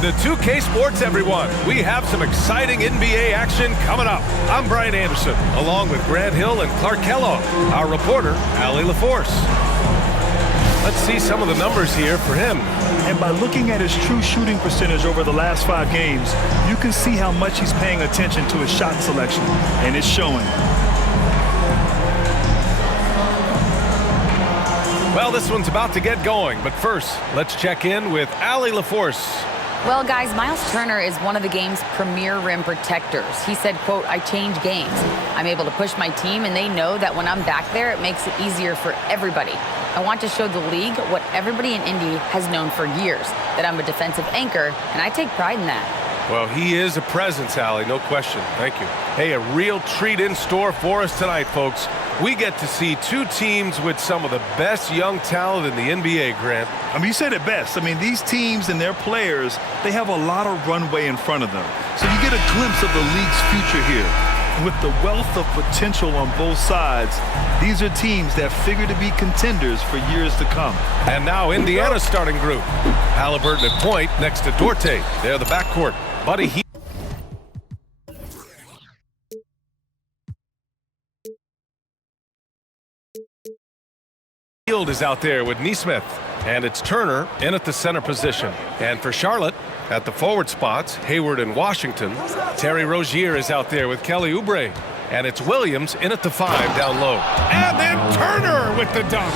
Welcome to 2K Sports, everyone. We have some exciting NBA action coming up. I'm Brian Anderson, along with Grant Hill and Clark Kellogg, our reporter, Allie LaForce. Let's see some of the numbers here for him. And by looking at his true shooting percentage over the last 5 games, you can see how much he's paying attention to his shot selection, and it's showing. Well, this one's about to get going, but first, let's check in with Allie LaForce. Well, guys, Miles Turner is one of the game's premier rim protectors. He said, quote, "I change games. I'm able to push my team, and they know that when I'm back there, it makes it easier for everybody. I want to show the league what everybody in Indy has known for years, that I'm a defensive anchor, and I take pride in that." Well, he is a presence, Allie, no question. Thank you. Hey, a real treat in store for us tonight, folks. We get to see 2 teams with some of the best young talent in the NBA, Grant. I mean, you said it best. I mean, these teams and their players, they have a lot of runway in front of them. So you get a glimpse of the league's future here. With the wealth of potential on both sides, these are teams that figure to be contenders for years to come. And now Indiana's starting group. Halliburton at point next to Duarte. They're the backcourt. Buddy Hield is out there with Nesmith. And it's Turner in at the center position. And for Charlotte, at the forward spots, Hayward and Washington, Terry Rozier is out there with Kelly Oubre. And it's Williams in at the 5 down low. And then Turner with the dunk.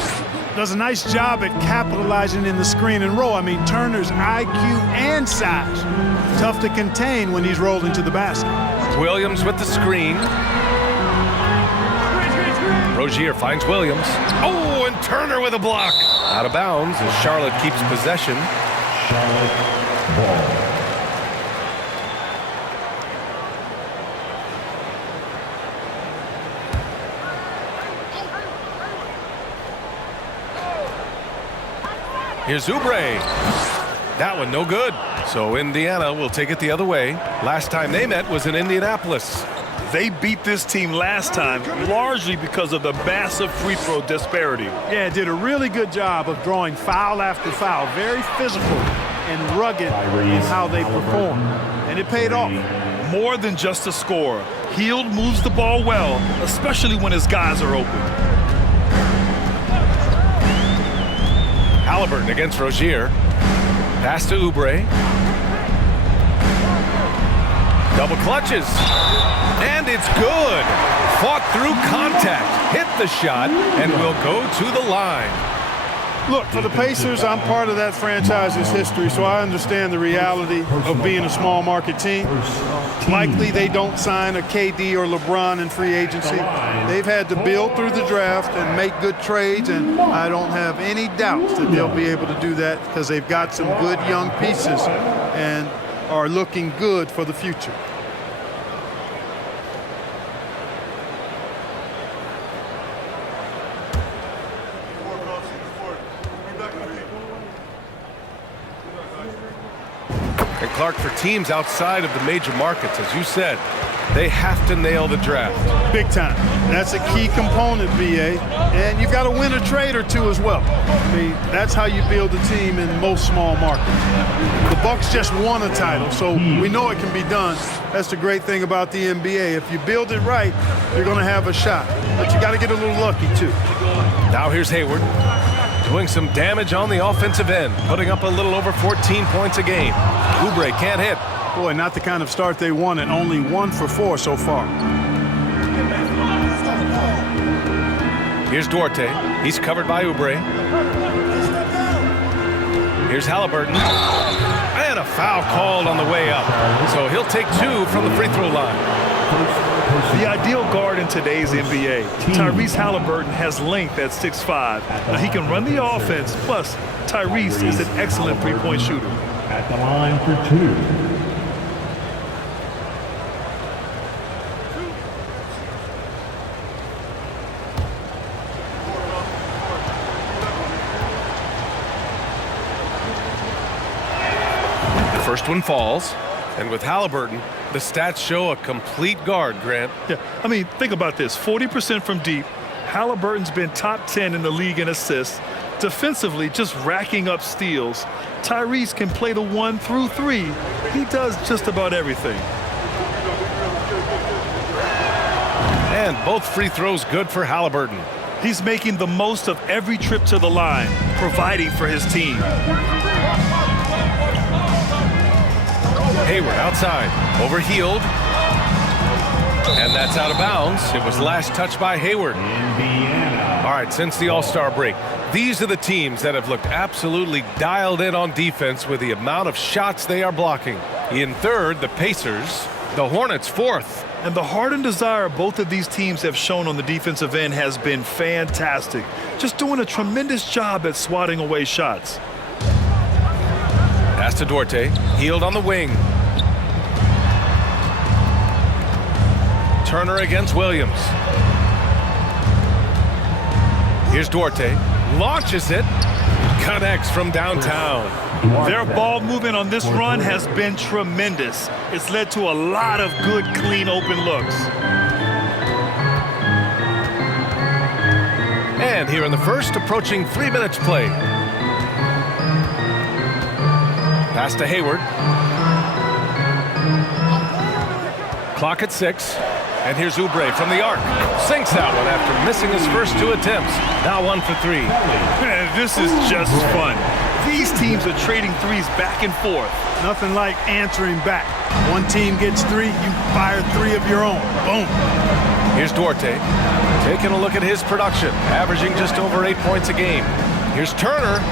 Does a nice job at capitalizing in the screen and roll. I mean, Turner's IQ and size. Tough to contain when he's rolled into the basket. Williams with the screen. Rozier finds Williams. Oh, and Turner with a block. Out of bounds as Charlotte keeps possession. Charlotte ball. Here's Oubre. That one no good. So Indiana will take it the other way. Last time they met was in Indianapolis. They beat this team last time largely because of the massive free throw disparity. Yeah, did a really good job of drawing foul after foul. Very physical and rugged in how they perform. And it paid off. More than just a score. Hield moves the ball well, especially when his guys are open. Halliburton against Rozier. Pass to Oubre. Double clutches. And it's good. Fought through contact. Hit the shot and will go to the line. Look, for the Pacers, I'm part of that franchise's history, so I understand the reality of being a small market team. Likely they don't sign a KD or LeBron in free agency. They've had to build through the draft and make good trades, and I don't have any doubts that they'll be able to do that because they've got some good young pieces and are looking good for the future. And Clark, for teams outside of the major markets, as you said, they have to nail the draft. Big time. That's a key component, BA. And you've got to win a trade or two as well. I mean, that's how you build a team in most small markets. The Bucks just won a title, so we know it can be done. That's the great thing about the NBA. If you build it right, you're going to have a shot. But you got to get a little lucky, too. Now here's Hayward. Doing some damage on the offensive end, putting up a little over 14 points a game. Oubre can't hit. Boy, not the kind of start they wanted. Only 1 for 4 so far. Here's Duarte. He's covered by Oubre. Here's Halliburton. And a foul called on the way up. So he'll take 2 from the free throw line. The ideal guard in today's NBA, Tyrese Halliburton, has length at 6'5". Now he can run the offense, plus Tyrese is an excellent three-point shooter. At the line for 2. The first one falls. And with Halliburton, the stats show a complete guard, Grant. Yeah, I mean, think about this. 40% from deep. Halliburton's been top 10 in the league in assists, Defensively, just racking up steals. Tyrese can play the 1 through 3. He does just about everything. And both free throws good for Halliburton. He's making the most of every trip to the line, providing for his team. Hayward outside, overhealed. And that's out of bounds. It was last touched by Hayward. Indiana. All right, since the All-Star break, these are the teams that have looked absolutely dialed in on defense with the amount of shots they are blocking. In third, the Pacers. The Hornets fourth. And the heart and desire both of these teams have shown on the defensive end has been fantastic. Just doing a tremendous job at swatting away shots. Pass to Duarte, healed on the wing. Turner against Williams. Here's Duarte, launches it, connects from downtown. Their ball movement on this run has been tremendous. It's led to a lot of good, clean, open looks. And here in the first, approaching 3 minutes play. Pass to Hayward. Clock at 6. And here's Oubre from the arc. Sinks that one after missing his first 2 attempts. Now 1 for 3. Man, this is just fun. These teams are trading threes back and forth. Nothing like answering back. One team gets 3, you fire 3 of your own. Boom. Here's Duarte, taking a look at his production, averaging just over 8 points a game. Here's Turner.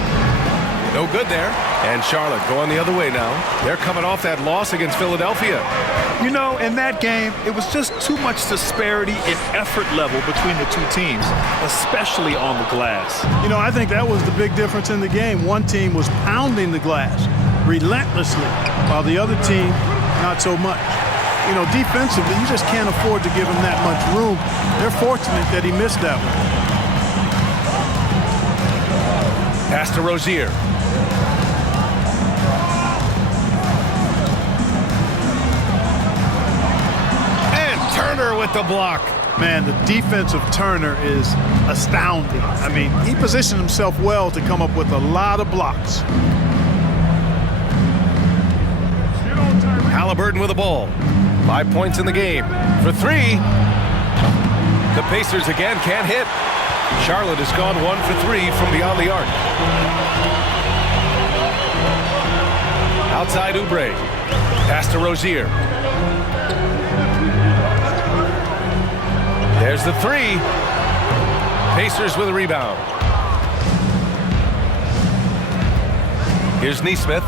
No good there. And Charlotte going the other way now. They're coming off that loss against Philadelphia. You know, in that game, it was just too much disparity in effort level between the two teams, especially on the glass. You know, I think that was the big difference in the game. One team was pounding the glass relentlessly, while the other team, not so much. You know, defensively, you just can't afford to give them that much room. They're fortunate that he missed that one. Pass to Rozier. Turner with the block. Man, the defense of Turner is astounding. I mean, he positioned himself well to come up with a lot of blocks. Halliburton with the ball. 5 points in the game. For 3. The Pacers again can't hit. Charlotte has gone 1 for 3 from beyond the arc. Outside Oubre. Pass to Rozier. There's the 3. Pacers with a rebound. Here's Nesmith.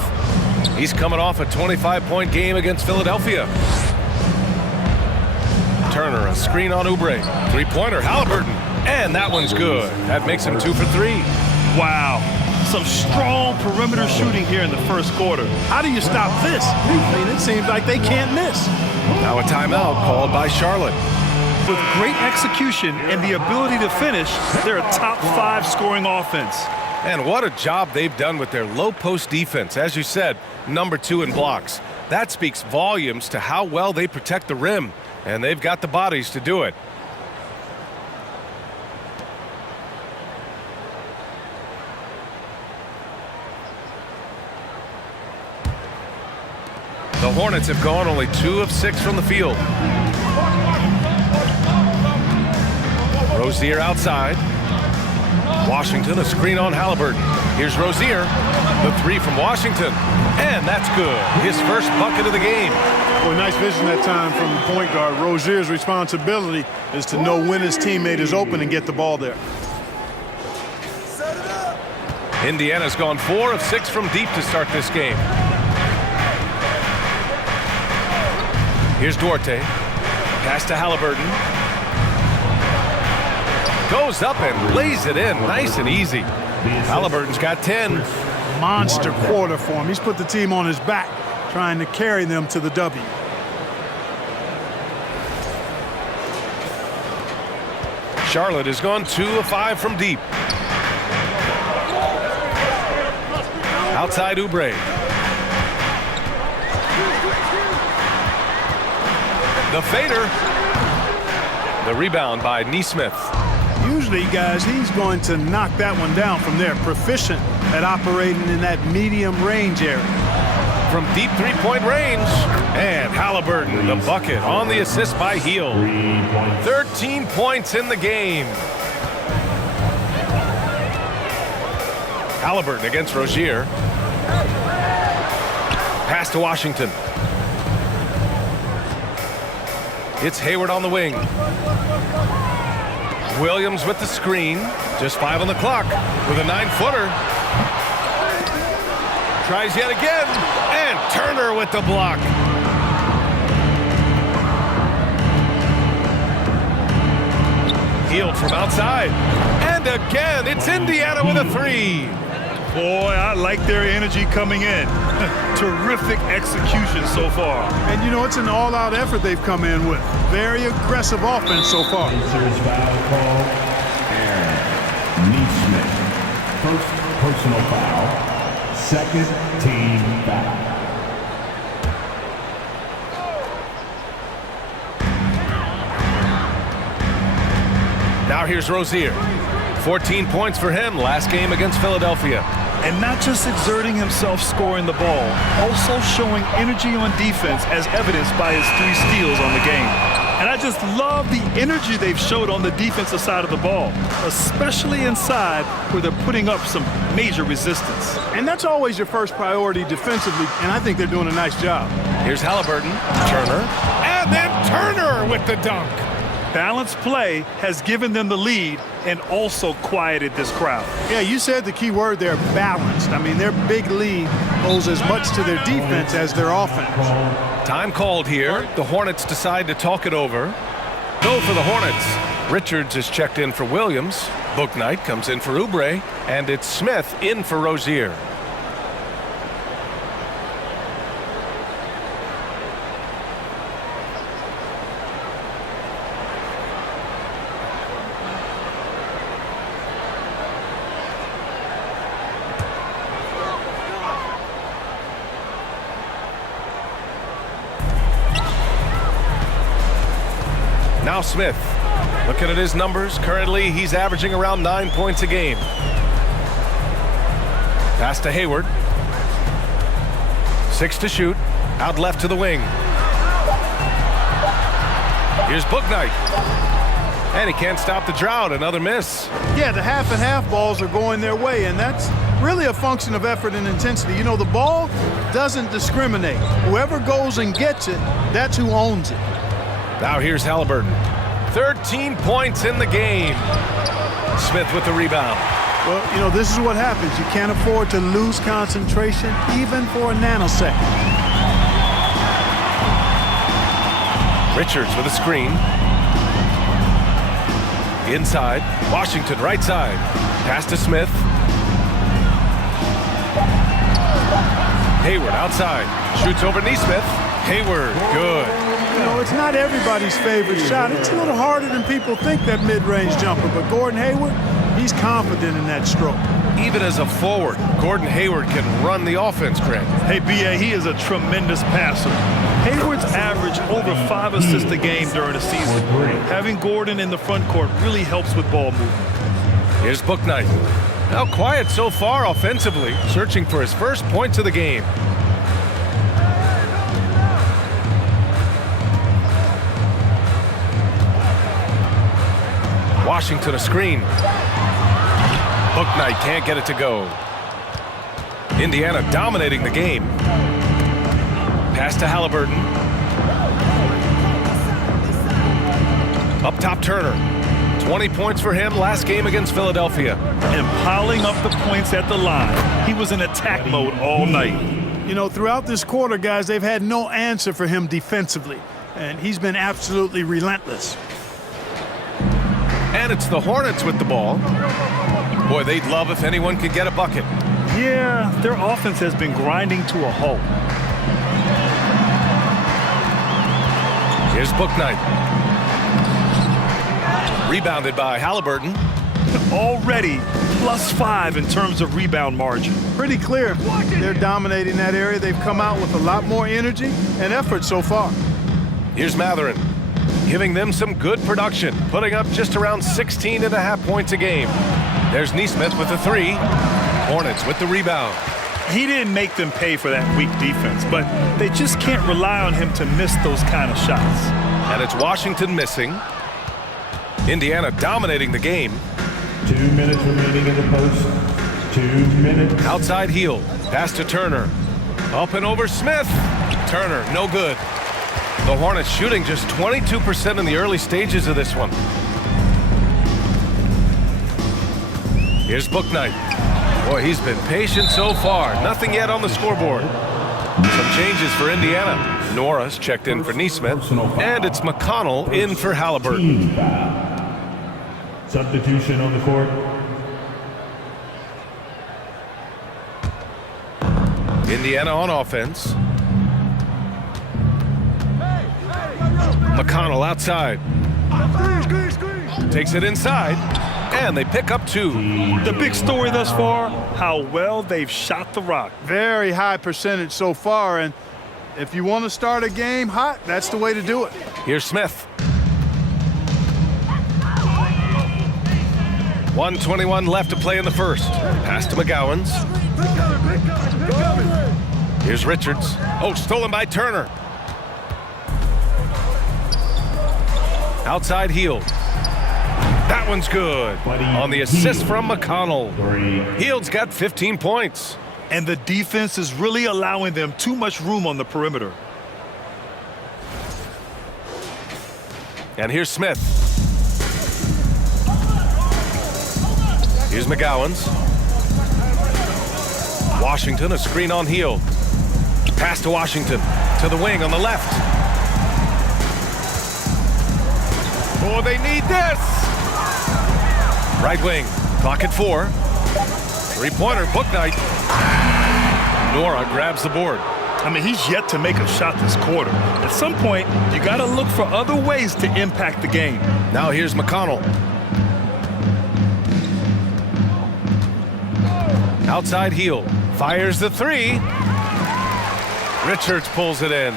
He's coming off a 25-point game against Philadelphia. Turner, a screen on Oubre. 3-pointer, Halliburton. And that one's good. That makes him 2 for 3. Wow. Some strong perimeter shooting here in the first quarter. How do you stop this? I mean, it seems like they can't miss. Now a timeout called by Charlotte. With great execution and the ability to finish, they're a top 5 scoring offense. And what a job they've done with their low post defense. As you said, number 2 in blocks. That speaks volumes to how well they protect the rim. And they've got the bodies to do it. The Hornets have gone only 2 of 6 from the field. Rozier outside. Washington, a screen on Halliburton. Here's Rozier. The 3 from Washington. And that's good. His first bucket of the game. Boy, nice vision that time from the point guard. Rozier's responsibility is to know when his teammate is open and get the ball there. Indiana's gone 4 of 6 from deep to start this game. Here's Duarte. Pass to Halliburton. Goes up and lays it in nice and easy. Halliburton's got 10. Monster quarter for him. He's put the team on his back, trying to carry them to the W. Charlotte has gone 2 of 5 from deep. Outside Oubre. The fader. The rebound by Nesmith. Usually, guys, he's going to knock that one down from there. Proficient at operating in that medium range area. From deep three-point range. And Halliburton, the bucket on the assist by Heel. 13 points in the game. Halliburton against Rozier. Pass to Washington. It's Hayward on the wing. Williams with the screen. Just 5 on the clock with a 9-footer. Tries yet again. And Turner with the block. Healed from outside. And again, it's Indiana with a 3. Boy, I like their energy coming in. Terrific execution so far. And, you know, it's an all-out effort they've come in with. Very aggressive offense so far. Pacers foul call. Aaron Neesmith. First personal foul. Second team foul. Now here's Rozier. 14 points for him last game against Philadelphia. And not just exerting himself scoring the ball, also showing energy on defense as evidenced by his 3 steals on the game. And I just love the energy they've showed on the defensive side of the ball, especially inside where they're putting up some major resistance. And that's always your first priority defensively, and I think they're doing a nice job. Here's Halliburton, Turner, and then Turner with the dunk. Balanced play has given them the lead and also quieted this crowd. Yeah, you said the key word there, balanced. I mean, their big lead owes as much to their defense as their offense. Time called here. The Hornets decide to talk it over. Go for the Hornets. Richards is checked in for Williams. Bouknight comes in for Oubre. And it's Smith in for Rozier. Now Smith, looking at his numbers, currently he's averaging around 9 points a game. Pass to Hayward. 6 to shoot, out left to the wing. Here's Bouknight. And he can't stop the drought, another miss. Yeah, the half and half balls are going their way, and that's really a function of effort and intensity. You know, the ball doesn't discriminate. Whoever goes and gets it, that's who owns it. Now here's Halliburton. 13 points in the game. Smith with the rebound. Well, you know, this is what happens. You can't afford to lose concentration even for a nanosecond. Richards with a screen. Inside. Washington right side. Pass to Smith. Hayward outside. Shoots over Neesmith. Hayward, good. You know, it's not everybody's favorite shot. It's a little harder than people think, that mid-range jumper. But Gordon Hayward, he's confident in that stroke. Even as a forward, Gordon Hayward can run the offense, Craig. Hey, B.A., he is a tremendous passer. Hayward's averaged over 5 assists a game during the season. Having Gordon in the front court really helps with ball movement. Here's Bouknight. Now quiet so far offensively, searching for his first points of the game. Washington a screen. Bouknight can't get it to go. Indiana dominating the game. Pass to Halliburton. Up top Turner. 20 points for him last game against Philadelphia. And piling up the points at the line. He was in attack mode all night. You know, throughout this quarter, guys, they've had no answer for him defensively. And he's been absolutely relentless. And it's the Hornets with the ball. Boy, they'd love if anyone could get a bucket. Yeah, their offense has been grinding to a halt. Here's Bouknight. Rebounded by Halliburton. Already +5 in terms of rebound margin. Pretty clear. They're dominating that area. They've come out with a lot more energy and effort so far. Here's Matherin. giving them some good production, putting up just around 16.5 points a game. There's Neesmith with the 3. Hornets with the rebound. He didn't make them pay for that weak defense, but they just can't rely on him to miss those kind of shots. And it's Washington missing. Indiana dominating the game. 2 minutes remaining in the post. 2 minutes. Outside heel. Pass to Turner. Up and over Smith. Turner, no good. The Hornets shooting just 22% in the early stages of this one. Here's Bouknight. Boy, he's been patient so far. Nothing yet on the scoreboard. Some changes for Indiana. Norris checked in for Neesmith. And it's McConnell in for Halliburton. Substitution on the court. Indiana on offense. McConnell outside. Takes it inside. And they pick up 2. The big story thus far, how well they've shot the rock. Very high percentage so far, and if you want to start a game hot, that's the way to do it. Here's Smith. 1:21 left to play in the first. Pass to McGowan's. Here's Richards. Oh, stolen by Turner. Outside heel. That one's good. On the assist from McConnell. Hield's got 15 points. And the defense is really allowing them too much room on the perimeter. And here's Smith. Here's McGowan's. Washington, a screen on heel. Pass to Washington. To the wing on the left. Oh, they need this! Right wing. Clock at 4. Three-pointer, Bouknight. Nora grabs the board. I mean, he's yet to make a shot this quarter. At some point, you got to look for other ways to impact the game. Now here's McConnell. Outside heel. Fires the 3. Richards pulls it in.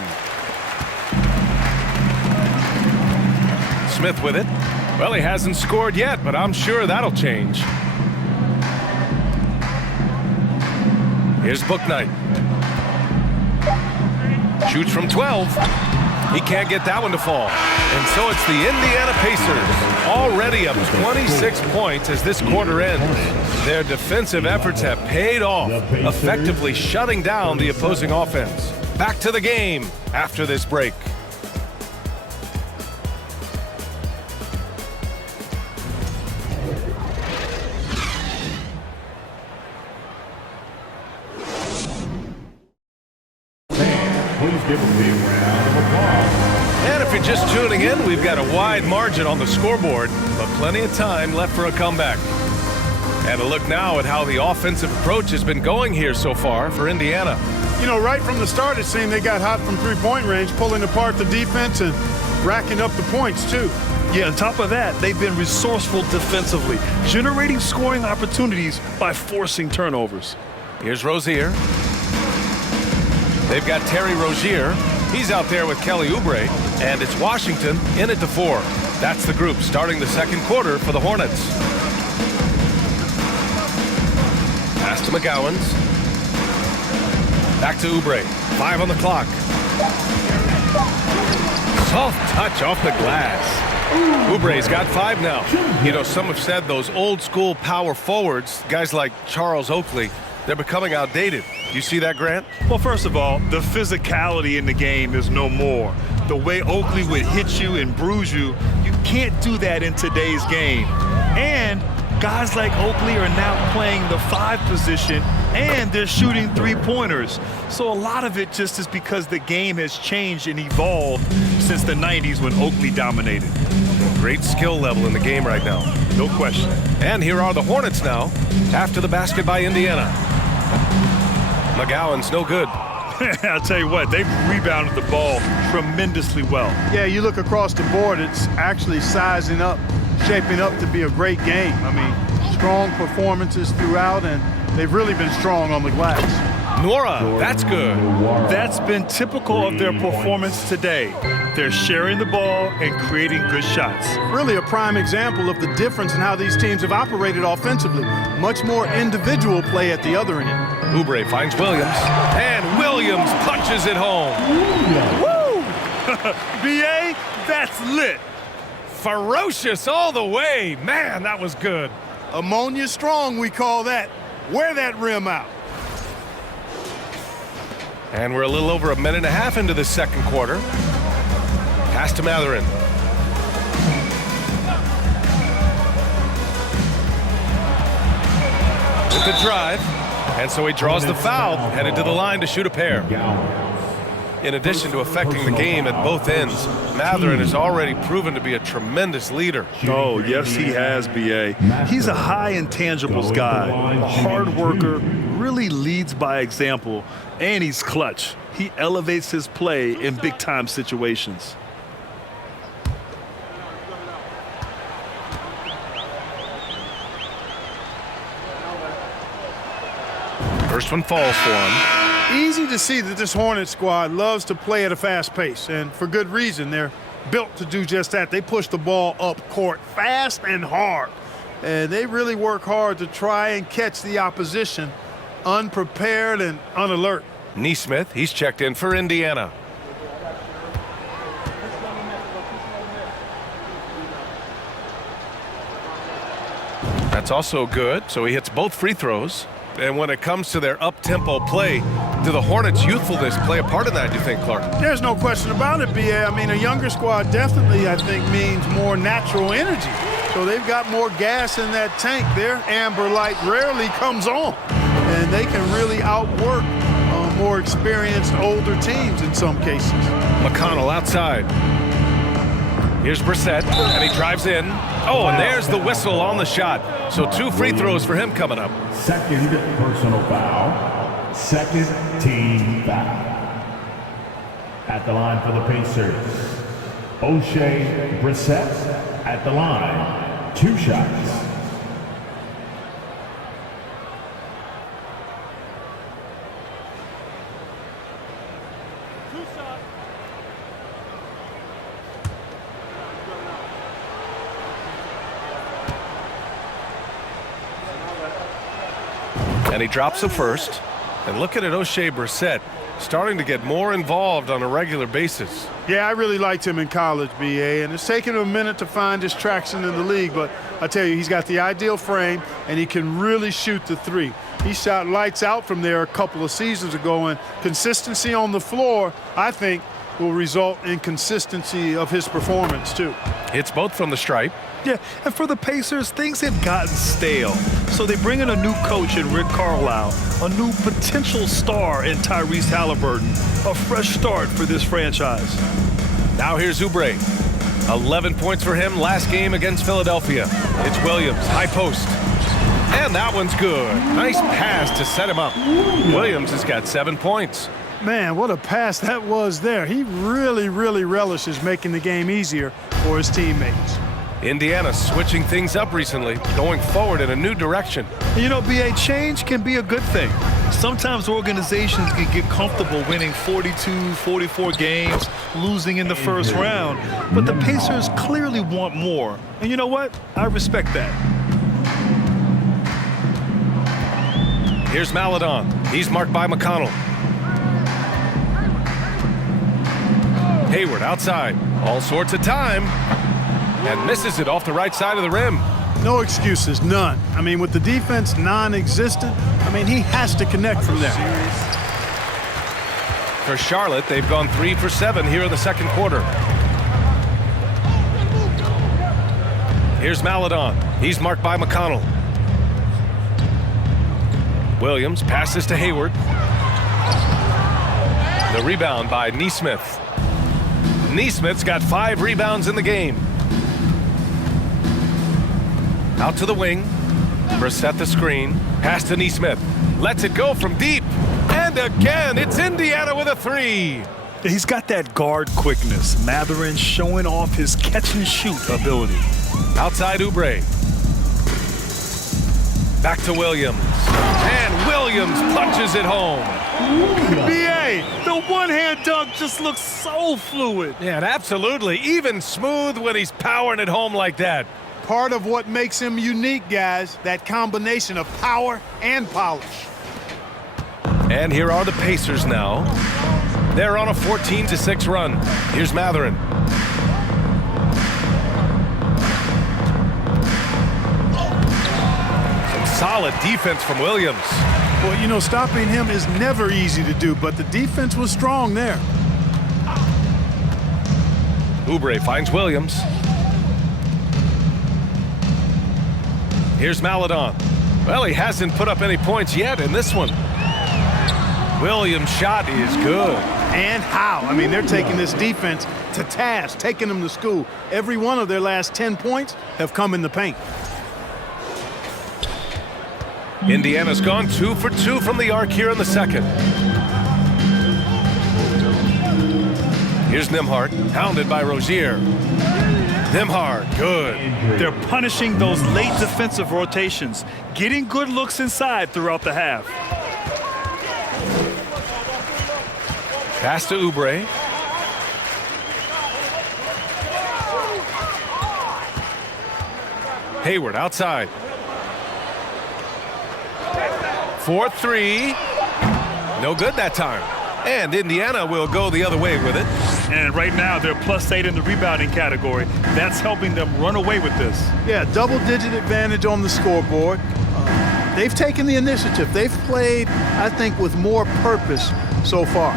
Smith with it. Well, he hasn't scored yet, but I'm sure that'll change. Here's Bouknight. Shoots from 12. He can't get that one to fall. And so it's the Indiana Pacers, already up 26 points as this quarter ends. Their defensive efforts have paid off, effectively shutting down the opposing offense. Back to the game after this break. Please give them a big round of applause. And if you're just tuning in, we've got a wide margin on the scoreboard, but plenty of time left for a comeback. And a look now at how the offensive approach has been going here so far for Indiana. You know, right from the start, it seemed they got hot from three-point range, pulling apart the defense and racking up the points, too. Yeah, on top of that, they've been resourceful defensively, generating scoring opportunities by forcing turnovers. Here's Rozier. They've got Terry Rozier. He's out there with Kelly Oubre. And it's Washington in at the 4. That's the group starting the second quarter for the Hornets. Pass to McGowan's. Back to Oubre. 5 on the clock. Soft touch off the glass. Oubre's got 5 now. You know, some have said those old school power forwards, guys like Charles Oakley, they're becoming outdated. You see that, Grant? Well, first of all, the physicality in the game is no more. The way Oakley would hit you and bruise you, you can't do that in today's game. And guys like Oakley are now playing the 5 position, and they're shooting three-pointers. So a lot of it just is because the game has changed and evolved since the 90s when Oakley dominated. Great skill level in the game right now. No question. And here are the Hornets now, after the basket by Indiana. McGowan's no good. I'll tell you what, they've rebounded the ball tremendously well. Yeah, you look across the board, it's actually sizing up, shaping up to be a great game. I mean, strong performances throughout, and they've really been strong on the glass. Nora, that's good. That's been typical of their performance today. They're sharing the ball and creating good shots. Really a prime example of the difference in how these teams have operated offensively. Much more individual play at the other end. Oubre finds Williams, and Williams punches it home. Woo! BA, that's lit. Ferocious all the way. Man, that was good. Ammonia strong, we call that. Wear that rim out. And we're a little over a minute and a half into the second quarter. Pass to Mathurin. With the drive. And so he draws the foul, headed to the line to shoot a pair. In addition to affecting the game at both ends, Mathurin has already proven to be a tremendous leader. Oh, yes, he has, BA. He's a high intangibles guy, a hard worker, really leads by example, and he's clutch. He elevates his play in big-time situations. First one falls for him. Easy to see that this Hornet squad loves to play at a fast pace, and for good reason. They're built to do just that. They push the ball up court fast and hard, and they really work hard to try and catch the opposition unprepared and unalert. Nesmith, he's checked in for Indiana. That's also good, so he hits both free throws. And when it comes to their up-tempo play, do the Hornets' youthfulness play a part in that, do you think, Clark? There's no question about it, BA. I mean, a younger squad definitely, I think, means more natural energy. So they've got more gas in that tank. Their amber light rarely comes on, and they can really outwork more experienced older teams in some cases. McConnell outside. Here's Brissett, and he drives in. Oh, and there's the whistle on the shot. So 2 free throws for him coming up. Second personal foul. Second team foul. At the line for the Pacers, O'Shea Brissett at the line. 2 shots. And he drops the first. And looking at O'Shea Brissett, starting to get more involved on a regular basis. Yeah, I really liked him in college, BA, and it's taken him a minute to find his traction in the league, but I tell you, he's got the ideal frame, and he can really shoot the 3. He shot lights out from there a couple of seasons ago, and consistency on the floor, I think, will result in consistency of his performance, too. Hits both from the stripe. Yeah, and for the Pacers, things had gotten stale. So they bring in a new coach in Rick Carlisle, a new potential star in Tyrese Halliburton, a fresh start for this franchise. Now here's Oubre. 11 points for him last game against Philadelphia. It's Williams, high post. And that one's good. Nice pass to set him up. Williams has got 7 points. Man, what a pass that was there. He really, really relishes making the game easier for his teammates. Indiana switching things up recently, going forward in a new direction. You know, BA, change can be a good thing. Sometimes organizations can get comfortable winning 42, 44 games, losing in the first round. But the Pacers clearly want more. And you know what? I respect that. Here's Maladon. He's marked by McConnell. Hayward outside. All sorts of time. And misses it off the right side of the rim. No excuses, none. I mean, with the defense non-existent, I mean, he has to connect from there. For Charlotte, they've gone 3 for 7 here in the second quarter. Here's Maladon. He's marked by McConnell. Williams passes to Hayward. The rebound by Nesmith. Nesmith's got 5 rebounds in the game. Out to the wing. Brissett the screen. Pass to Nesmith. Lets it go from deep. And again, it's Indiana with a 3. He's got that guard quickness. Mathurin showing off his catch-and-shoot ability. Outside Oubre. Back to Williams. And Williams punches it home. BA, the one-hand dunk just looks so fluid. Yeah, and absolutely. Even smooth when he's powering it home like that. Part of what makes him unique, guys, that combination of power and polish. And here are the Pacers now. They're on a 14-6 run. Here's Matherin. Some solid defense from Williams. Well, you know, stopping him is never easy to do, but the defense was strong there. Oubre finds Williams. Here's Maledon. Well, he hasn't put up any points yet in this one. Williams' shot is good. And how? I mean, they're taking this defense to task, taking them to school. Every one of their last 10 points have come in the paint. Indiana's gone 2 for 2 from the arc here in the second. Here's Nembhard, hounded by Rozier. Nembhard, good. They're punishing those late defensive rotations, getting good looks inside throughout the half. Pass to Oubre. Hayward outside. 4-3. No good that time. And Indiana will go the other way with it. And right now, they're +8 in the rebounding category. That's helping them run away with this. Yeah, double-digit advantage on the scoreboard. They've taken the initiative. They've played, I think, with more purpose so far.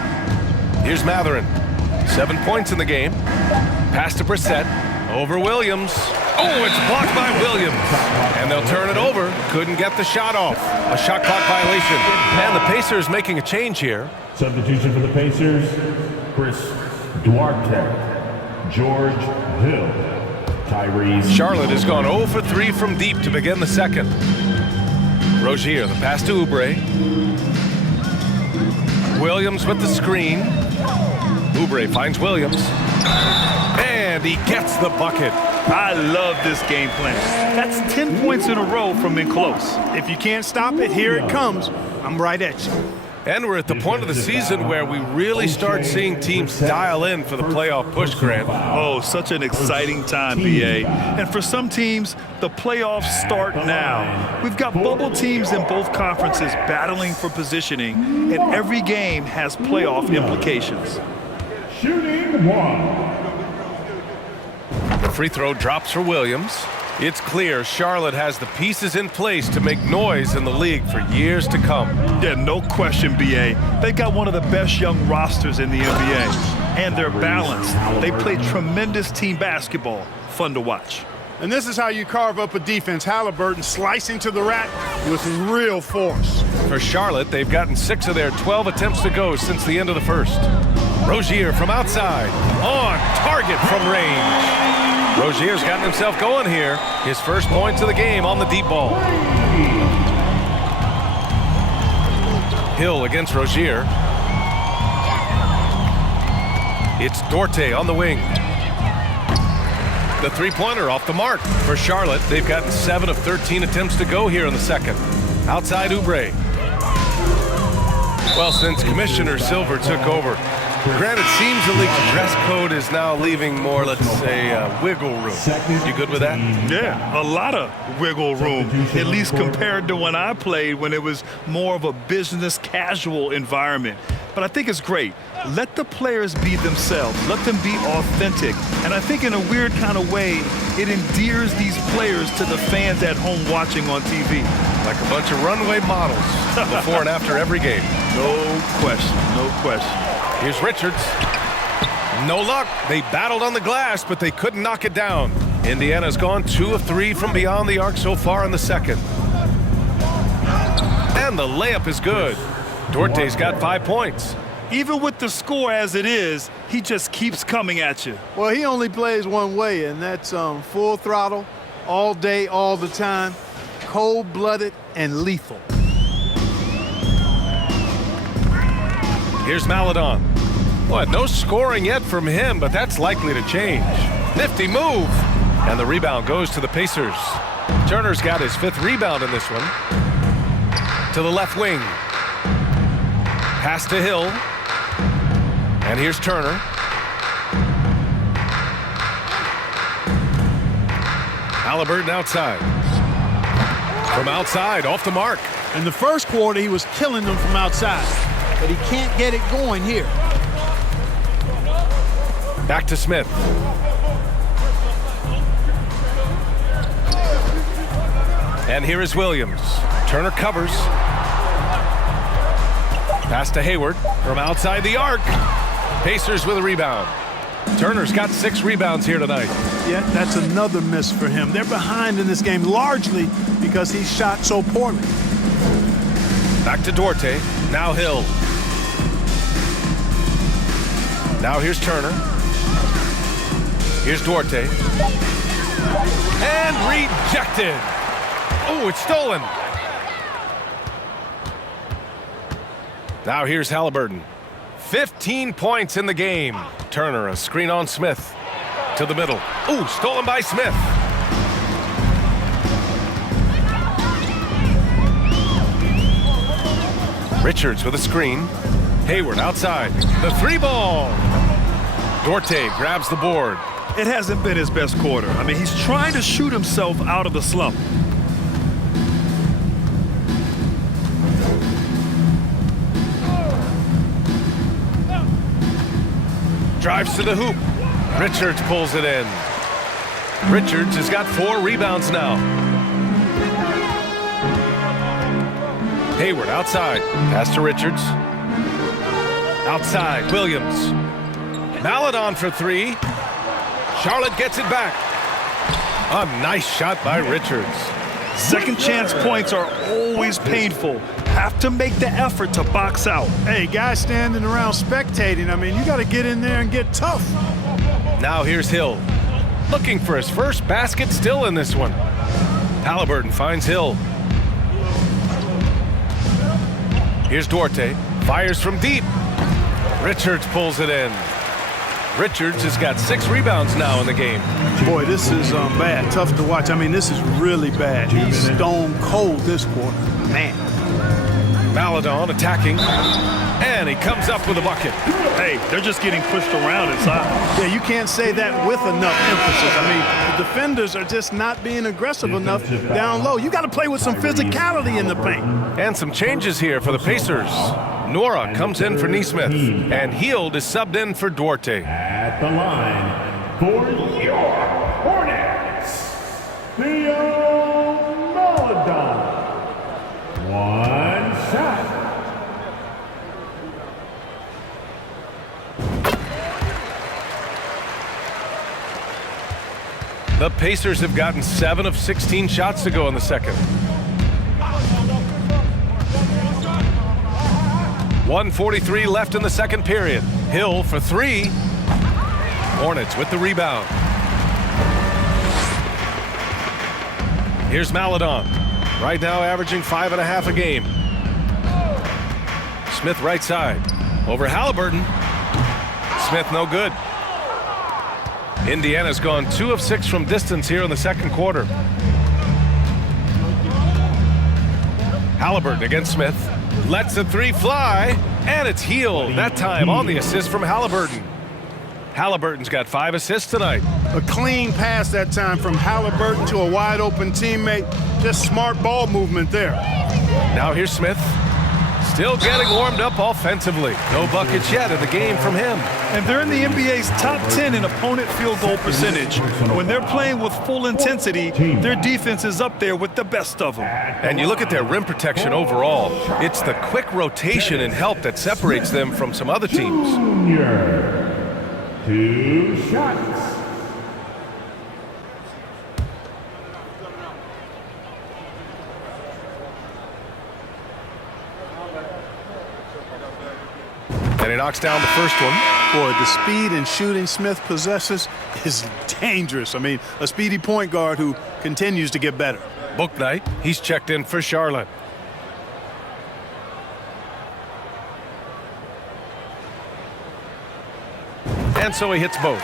Here's Matherin. 7 points in the game. Pass to Brissett. Over Williams. Oh, it's blocked by Williams. And they'll turn it over. Couldn't get the shot off. A shot clock violation. And the Pacers making a change here. Substitution for the Pacers, Chris Duarte, George Hill, Tyrese. Charlotte has gone 0 for 3 from deep to begin the second. Rozier, the pass to Oubre. Williams with the screen. Oubre finds Williams. And he gets the bucket. I love this game plan. That's 10 points in a row from in close. If you can't stop it, here it comes. I'm right at you. And we're at the point of the season where we really start seeing teams dial in for the playoff push, Grant. Oh, such an exciting time, BA. And for some teams, the playoffs start now. We've got bubble teams in both conferences battling for positioning, and every game has playoff implications. Shooting one. The free throw drops for Williams. It's clear Charlotte has the pieces in place to make noise in the league for years to come. Yeah, no question, BA. They got one of the best young rosters in the NBA. And they're balanced. They play tremendous team basketball. Fun to watch. And this is how you carve up a defense. Halliburton slicing to the rack with real force. For Charlotte, they've gotten 6 of their 12 attempts to go since the end of the first. Rozier from outside. On target from range. Rozier's gotten himself going here. His first points of the game on the deep ball. Hill against Rozier. It's Duarte on the wing. The three-pointer off the mark. For Charlotte, they've gotten 7 of 13 attempts to go here in the second. Outside Oubre. Well, since Commissioner Silver took over, Grant, it seems the league's dress code is now leaving more, let's say, wiggle room. You good with that? Yeah, a lot of wiggle room, at least compared to when I played, when it was more of a business casual environment. But I think it's great. Let the players be themselves. Let them be authentic. And I think in a weird kind of way, it endears these players to the fans at home watching on TV. Like a bunch of runway models before and after every game. No question, no question. Here's Richards. No luck. They battled on the glass, but they couldn't knock it down. Indiana's gone 2 of 3 from beyond the arc so far in the second. And the layup is good. Duarte's got 5 points. Even with the score as it is, he just keeps coming at you. Well, he only plays one way, and that's full throttle, all day, all the time, cold-blooded and lethal. Here's Maledon. What, no scoring yet from him, but that's likely to change. Nifty move. And the rebound goes to the Pacers. Turner's got his 5th rebound in this one. To the left wing. Pass to Hill. And here's Turner. Halliburton outside. From outside, off the mark. In the first quarter, he was killing them from outside, but he can't get it going here. Back to Smith. And here is Williams. Turner covers. Pass to Hayward from outside the arc. Pacers with a rebound. Turner's got 6 rebounds here tonight. Yeah, that's another miss for him. They're behind in this game largely because he shot so poorly. Back to Duarte. Now Hill. Now here's Turner. Here's Duarte. And rejected. Oh, it's stolen. Now here's Halliburton. 15 points in the game. Turner, a screen on Smith. To the middle. Ooh, stolen by Smith. Richards with a screen. Hayward outside. The 3-ball. Duarte grabs the board. It hasn't been his best quarter. I mean, he's trying to shoot himself out of the slump. Drives to the hoop. Richards pulls it in. Richards has got 4 rebounds now. Hayward outside. Pass to Richards. Outside, Williams. Maladon for 3. Charlotte gets it back. A nice shot by Richards. Second chance points are always painful. Have to make the effort to box out. Hey, guys standing around spectating, I mean, you got to get in there and get tough. Now here's Hill. Looking for his first basket, still in this one. Halliburton finds Hill. Here's Duarte. Fires from deep. Richards pulls it in. Richards has got 6 rebounds now in the game. Boy, this is bad. Tough to watch. I mean, this is really bad. He's stone cold this quarter. Man. Maladon attacking. And he comes up with a bucket. Hey, they're just getting pushed around inside. Yeah, you can't say that with enough emphasis. I mean, the defenders are just not being aggressive enough down low. You got to play with some physicality in the paint. And some changes here for the Pacers. Nora comes in for Neesmith, and Heald is subbed in for Duarte. At the line for your Hornets, Theo Maladon. 1 shot. The Pacers have gotten 7 of 16 shots to go in the second. 1:43 left in the second period. Hill for 3. Hornets with the rebound. Here's Maladon. Right now averaging 5.5 a game. Smith right side. Over Halliburton. Smith no good. Indiana's gone 2 of 6 from distance here in the second quarter. Halliburton against Smith. Lets the 3 fly, and it's Heald. That time on the assist from Halliburton. Halliburton's got 5 assists tonight. A clean pass that time from Halliburton to a wide open teammate. Just smart ball movement there. Now here's Smith. Still getting warmed up offensively. No buckets yet in the game from him. And they're in the NBA's top 10 in opponent field goal percentage. When they're playing with full intensity, their defense is up there with the best of them. And you look at their rim protection overall, it's the quick rotation and help that separates them from some other teams. Junior, 2 shots. And he knocks down the first one. Boy, the speed and shooting Smith possesses is dangerous. I mean, a speedy point guard who continues to get better. Bouknight, he's checked in for Charlotte. And so he hits both.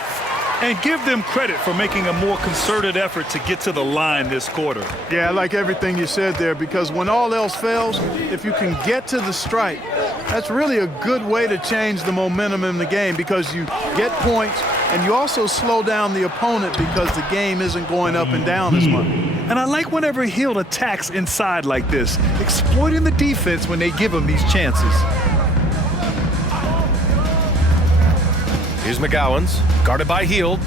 And give them credit for making a more concerted effort to get to the line this quarter. Yeah, I like everything you said there, because when all else fails, if you can get to the stripe, That's really a good way to change the momentum in the game because you get points and you also slow down the opponent because the game isn't going up and down as much. And I like whenever Hield attacks inside like this, exploiting the defense when they give him these chances. Here's McGowan's, guarded by Hield.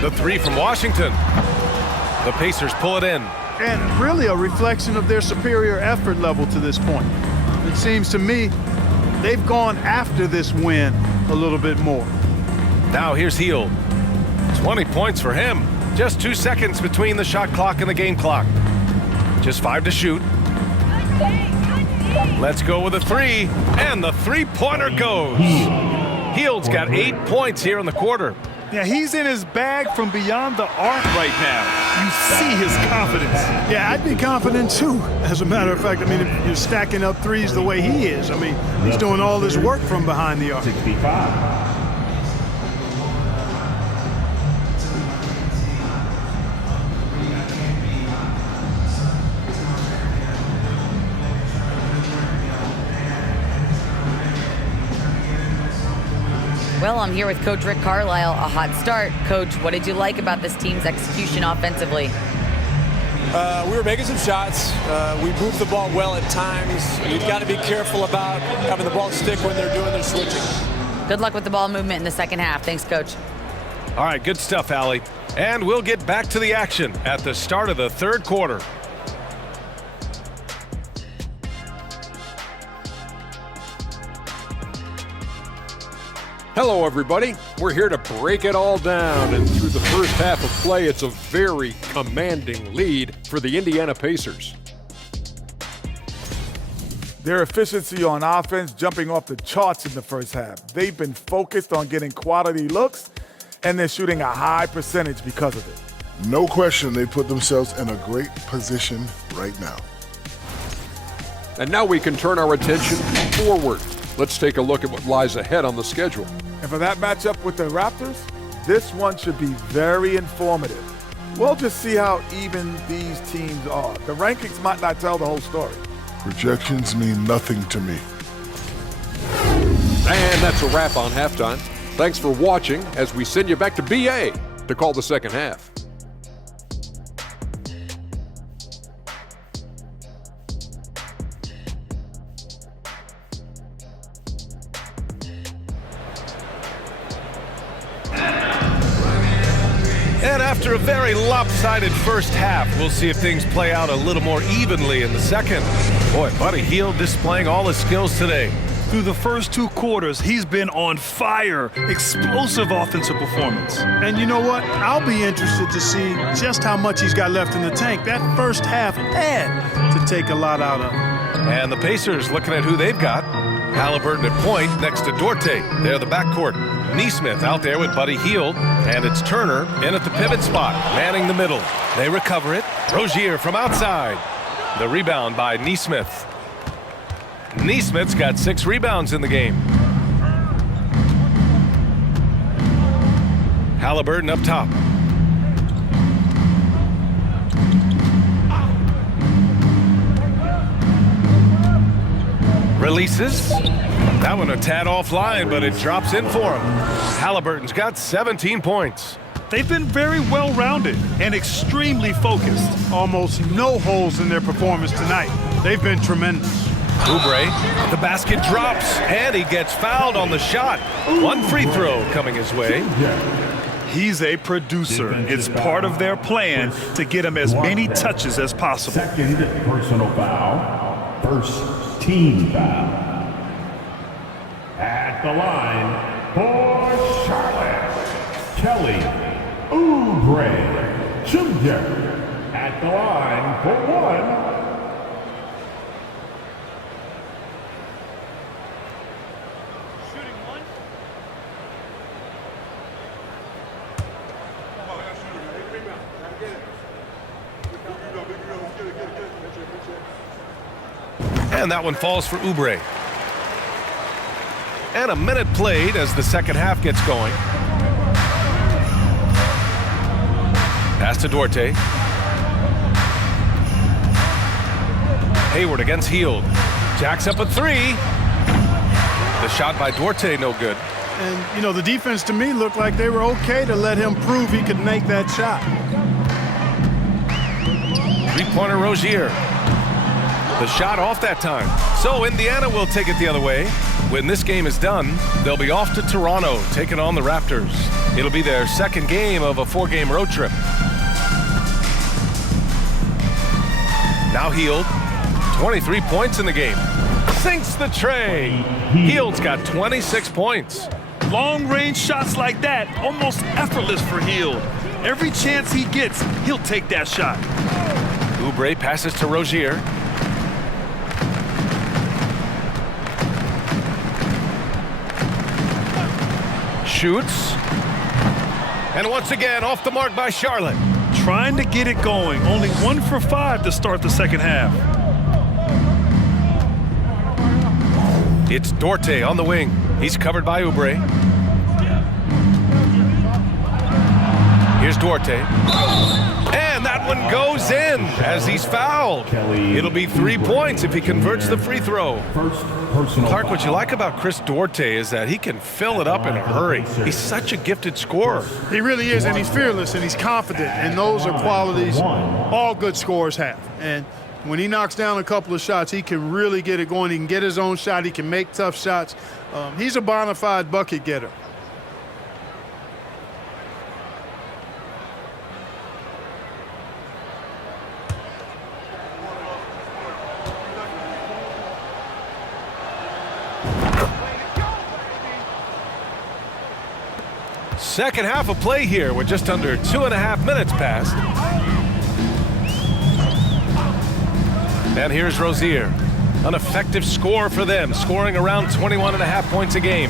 The three from Washington. The Pacers pull it in. And really a reflection of their superior effort level to this point. It seems to me they've gone after this win a little bit more. Now here's Hield. 20 points for him. Just 2 seconds between the shot clock and the game clock. Just 5 to shoot. Let's go with a three. And the three-pointer goes. Hield's got 8 points here in the quarter. Yeah, he's in his bag from beyond the arc right now. You see his confidence. Yeah, I'd be confident too. As a matter of fact, I mean, if you're stacking up threes the way he is, I mean, he's doing all this work from behind the arc. 65. Well, I'm here with Coach Rick Carlisle. A hot start. Coach, what did you like about this team's execution offensively? We were making some shots. We moved the ball well at times. You've got to be careful about having the ball stick when they're doing their switching. Good luck with the ball movement in the second half. Thanks, Coach. All right, good stuff, Allie. And we'll get back to the action at the start of the third quarter. Hello, everybody. We're here to break it all down, and through the first half of play, it's a very commanding lead for the Indiana Pacers. Their efficiency on offense jumping off the charts in the first half. They've been focused on getting quality looks, and they're shooting a high percentage because of it. No question they put themselves in a great position right now. And now we can turn our attention forward. Let's take a look at what lies ahead on the schedule. And for that matchup with the Raptors, this one should be very informative. We'll just see how even these teams are. The rankings might not tell the whole story. Projections mean nothing to me. And that's a wrap on halftime. Thanks for watching as we send you back to BA to call the second half. And after a very lopsided first half, we'll see if things play out a little more evenly in the second. Boy, Buddy Hield displaying all his skills today. Through the first 2 quarters, he's been on fire. Explosive offensive performance. And you know what? I'll be interested to see just how much he's got left in the tank. That first half had to take a lot out of him. And the Pacers looking at who they've got. Halliburton at point next to Duarte. They're the backcourt. Neesmith out there with Buddy Hield. And it's Turner in at the pivot spot, manning the middle. They recover it. Rozier from outside. The rebound by Neesmith. Neesmith's got 6 rebounds in the game. Halliburton up top. Releases. That one a tad offline, but it drops in for him. Halliburton's got 17 points. They've been very well-rounded and extremely focused. Almost no holes in their performance tonight. They've been tremendous. Oubre, the basket drops, and he gets fouled on the shot. 1 free throw coming his way. He's a producer. It's part of their plan to get him as many touches as possible. Second personal foul, first team foul. At the line for Charlotte, Kelly Oubre Jr. At the line for 1. And that one falls for Oubre. And a minute played as the second half gets going. Pass to Duarte. Hayward against Hield. Jacks up a 3. The shot by Duarte, no good. And, you know, the defense to me looked like they were okay to let him prove he could make that shot. Three-pointer Rozier. The shot off that time. So Indiana will take it the other way. When this game is done, they'll be off to Toronto, taking on the Raptors. It'll be their second game of a 4-game road trip. Now Hield, 23 points in the game. Sinks the tray. Hield's got 26 points. Long-range shots like that, almost effortless for Hield. Every chance he gets, he'll take that shot. Oubre passes to Rozier. Shoots. And once again, off the mark by Charlotte. Trying to get it going. Only 1 for 5 to start the second half. It's Duarte on the wing. He's covered by Oubre. Here's Duarte. And that one goes in as he's fouled. It'll be 3 points if he converts the free throw. Clark, what you like about Chris Duarte is that he can fill it up in a hurry. He's such a gifted scorer. He really is, and he's fearless, and he's confident, and those are qualities all good scorers have. And when he knocks down a couple of shots, he can really get it going. He can get his own shot. He can make tough shots. He's a bona fide bucket getter. Second half of play here with just under 2.5 minutes passed. And here's Rozier. An effective score for them, scoring around 21.5 points a game.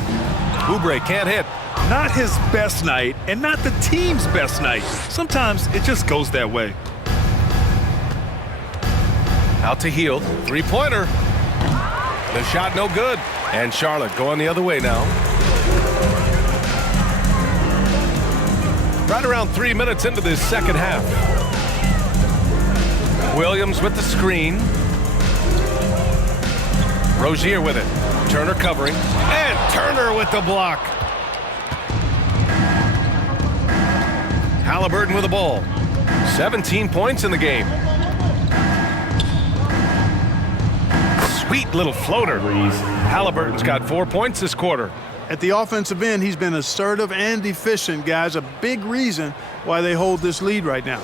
Oubre can't hit. Not his best night and not the team's best night. Sometimes it just goes that way. Out to Hield. Three-pointer. The shot no good. And Charlotte going the other way now. Right around 3 minutes into this second half. Williams with the screen. Rozier with it. Turner covering. And Turner with the block. Halliburton with the ball. 17 points in the game. Sweet little floater. Halliburton's got 4 points this quarter. At the offensive end, he's been assertive and efficient, guys. A big reason why they hold this lead right now.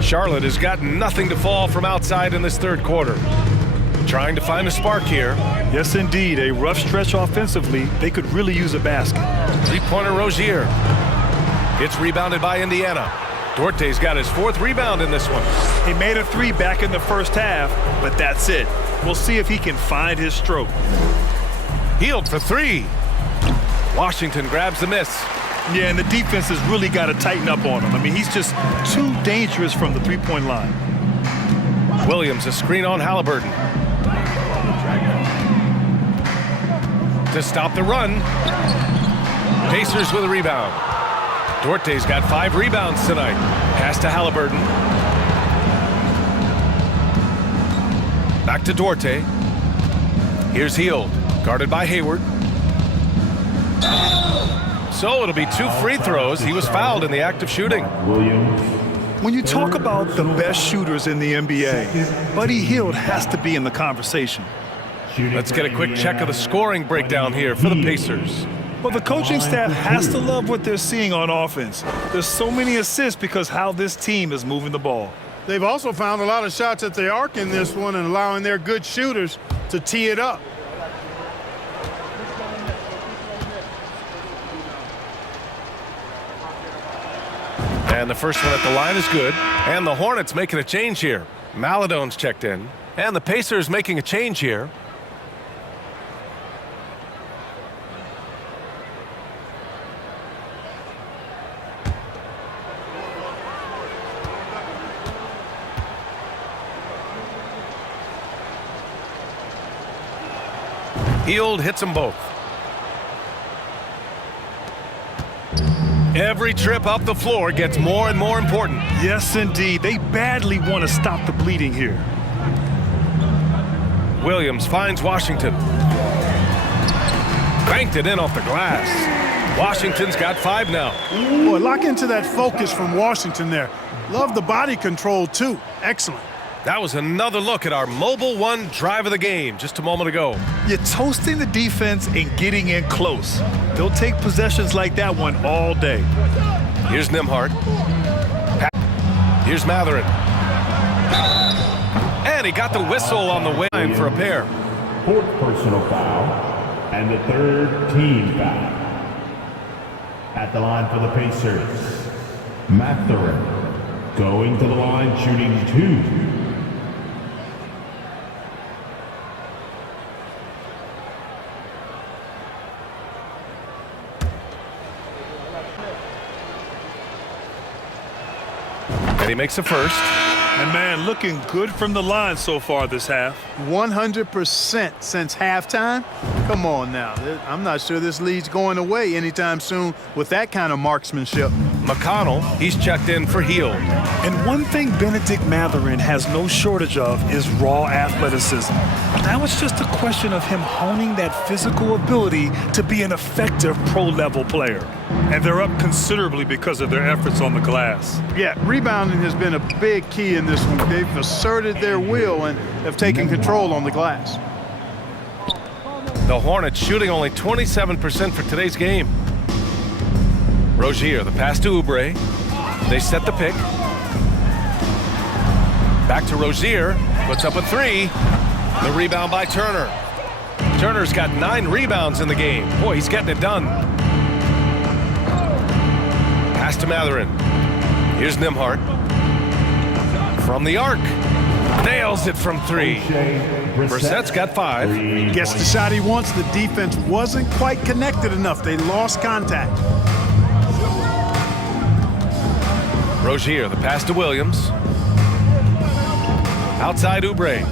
Charlotte has got nothing to fall from outside in this third quarter. Trying to find a spark here. Yes, indeed. A rough stretch offensively. They could really use a basket. Three-pointer Rozier. It's rebounded by Indiana. Duarte's got his 4th rebound in this one. He made a 3 back in the first half, but that's it. We'll see if he can find his stroke. Hield for 3. Washington grabs the miss. Yeah, and the defense has really got to tighten up on him. I mean, he's just too dangerous from the three-point line. Williams, a screen on Halliburton. To stop the run. Pacers with a rebound. Duarte's got 5 rebounds tonight. Pass to Halliburton. Back to Duarte. Here's Hield. Guarded by Hayward. So it'll be 2 free throws. He was fouled in the act of shooting. When you talk about the best shooters in the NBA, Buddy Hield has to be in the conversation. Let's get a quick check of the scoring breakdown here for the Pacers. Well, the coaching staff has to love what they're seeing on offense. There's so many assists because how this team is moving the ball. They've also found a lot of shots at the arc in this one and allowing their good shooters to tee it up. And the first one at the line is good. And the Hornets making a change here. Maladone's checked in. And the Pacers making a change here. Hield hits them both. Every trip up the floor gets more and more important. Yes, indeed. They badly want to stop the bleeding here. Williams finds Washington. banked it in off the glass. Washington's got 5 now. Boy, lock into that focus from Washington there. Love the body control, too. Excellent. That was another look at our Mobile One drive of the game just a moment ago. You're toasting the defense and getting in close. They'll take possessions like that one all day. Here's Nembhard. Here's Matherin. And he got the whistle on the way for a pair. 4th personal foul and the 3rd team foul. At the line for the Pacers, Matherin going to the line shooting 2. And he makes a first. And man, looking good from the line so far this half. 100% since halftime. Come on now. I'm not sure this lead's going away anytime soon with that kind of marksmanship. McConnell, he's checked in for Heel. And one thing Benedict Matherin has no shortage of is raw athleticism. Now it's just a question of him honing that physical ability to be an effective pro-level player. And they're up considerably because of their efforts on the glass. Yeah, rebounding has been a big key in this one. They've asserted their will and have taken control on the glass. The Hornets shooting only 27% for today's game. Rozier, the pass to Oubre. They set the pick. Back to Rozier, puts up a 3. The rebound by Turner. Turner's got 9 rebounds in the game. Boy, he's getting it done. Pass to Matherin. Here's Nembhard. From the arc. Nails it from 3. Brissett's got 5. Gets the shot he wants. The defense wasn't quite connected enough. They lost contact. Rozier, the pass to Williams. Outside Oubre.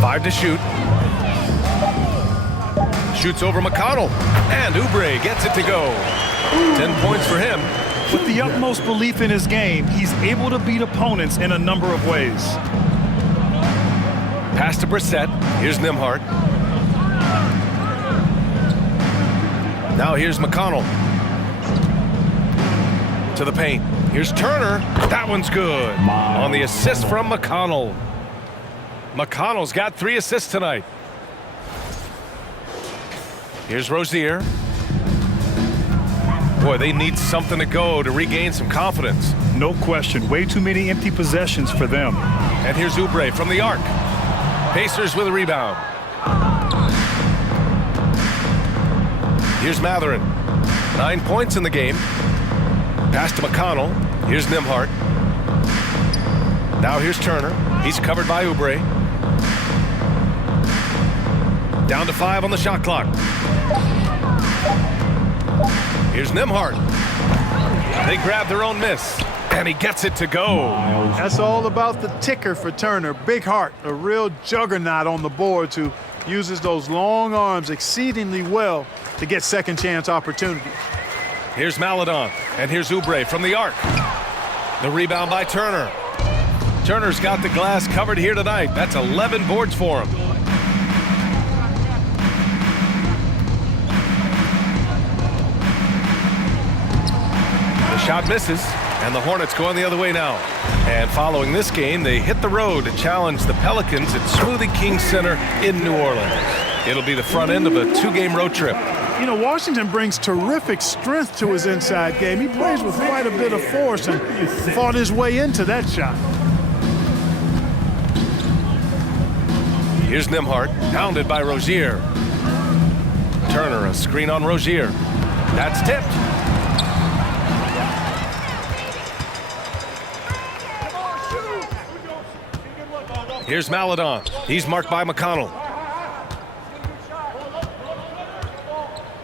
5 to shoot. Shoots over McConnell. And Oubre gets it to go. 10 points for him. With the utmost belief in his game, he's able to beat opponents in a number of ways. Pass to Brissett. Here's Nembhard. Now here's McConnell. To the paint. Here's Turner. That one's good. On the assist from McConnell. McConnell's got 3 assists tonight. Here's Rozier. Boy, they need something to go to regain some confidence. No question. Way too many empty possessions for them. And here's Oubre from the arc. Pacers with a rebound. Here's Matherin. 9 points in the game. Pass to McConnell. Here's Nembhard. Now here's Turner. He's covered by Oubre. Down to 5 on the shot clock. Here's Nembhard. They grab their own miss, and he gets it to go. That's all about the ticker for Turner. Big heart, a real juggernaut on the boards who uses those long arms exceedingly well to get second chance opportunities. Here's Maledon, and here's Oubre from the arc. The rebound by Turner. Turner's got the glass covered here tonight. That's 11 boards for him. The shot misses, and the Hornets going the other way now. And following this game, they hit the road to challenge the Pelicans at Smoothie King Center in New Orleans. It'll be the front end of a 2-game road trip. You know, Washington brings terrific strength to his inside game. He plays with quite a bit of force and fought his way into that shot. Here's Nembhard, pounded by Rozier. Turner, a screen on Rozier. That's tipped. Here's Maledon. He's marked by McConnell.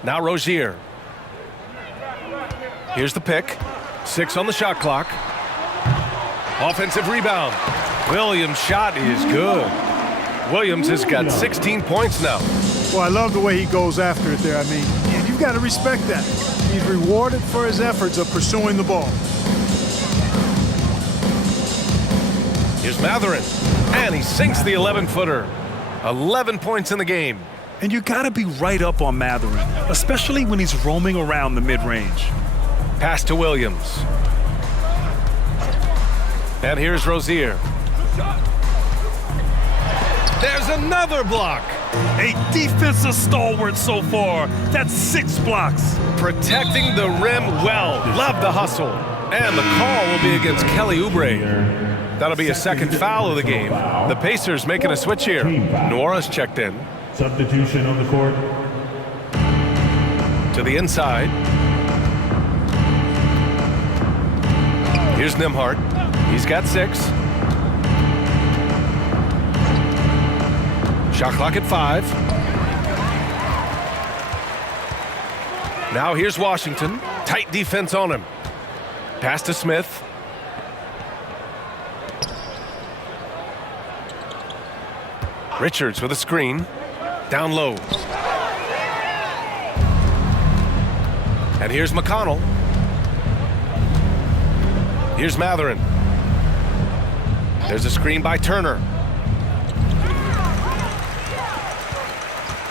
Now Rozier. Here's the pick. 6 on the shot clock. Offensive rebound. Williams' shot is good. Williams has got 16 points now. Well, I love the way he goes after it there. I mean, you've got to respect that. He's rewarded for his efforts of pursuing the ball. Here's Matherin, and he sinks the 11-footer. 11 points in the game. And you got to be right up on Mathurin, especially when he's roaming around the mid-range. Pass to Williams. And here's Rozier. There's another block. A defensive stalwart so far. That's 6 blocks. Protecting the rim well. Love the hustle. And the call will be against Kelly Oubre. That'll be a second foul of the game. The Pacers making a switch here. Nora's checked in. Substitution on the court. To the inside. Here's Nembhard. He's got 6. Shot clock at 5. Now here's Washington. Tight defense on him. Pass to Smith. Richards with a screen. Down low. And here's McConnell. Here's Mathurin. There's a screen by Turner.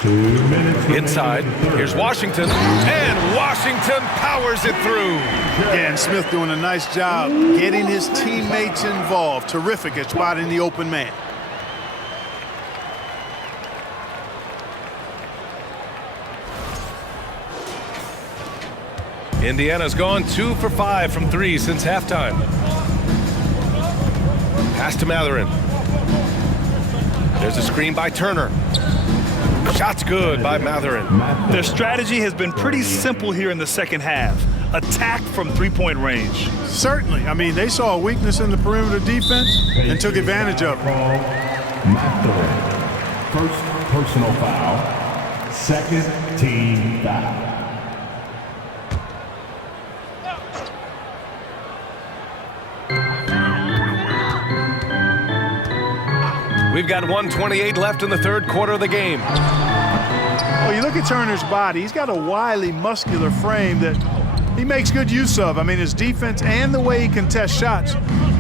2 minutes. Inside. Here's Washington. And Washington powers it through. Yeah, and Smith doing a nice job getting his teammates involved. Terrific at spotting the open man. Indiana's gone 2 for 5 from 3 since halftime. Pass to Mathurin. There's a screen by Turner. Shot's good by Mathurin. Their strategy has been pretty simple here in the second half. Attack from 3-point range. Certainly. I mean, they saw a weakness in the perimeter defense and took advantage of it. Mathurin. First personal foul. Second team foul. We've got 1:28 left in the third quarter of the game. Well, you look at Turner's body. He's got a wily, muscular frame that he makes good use of. I mean, his defense and the way he contests shots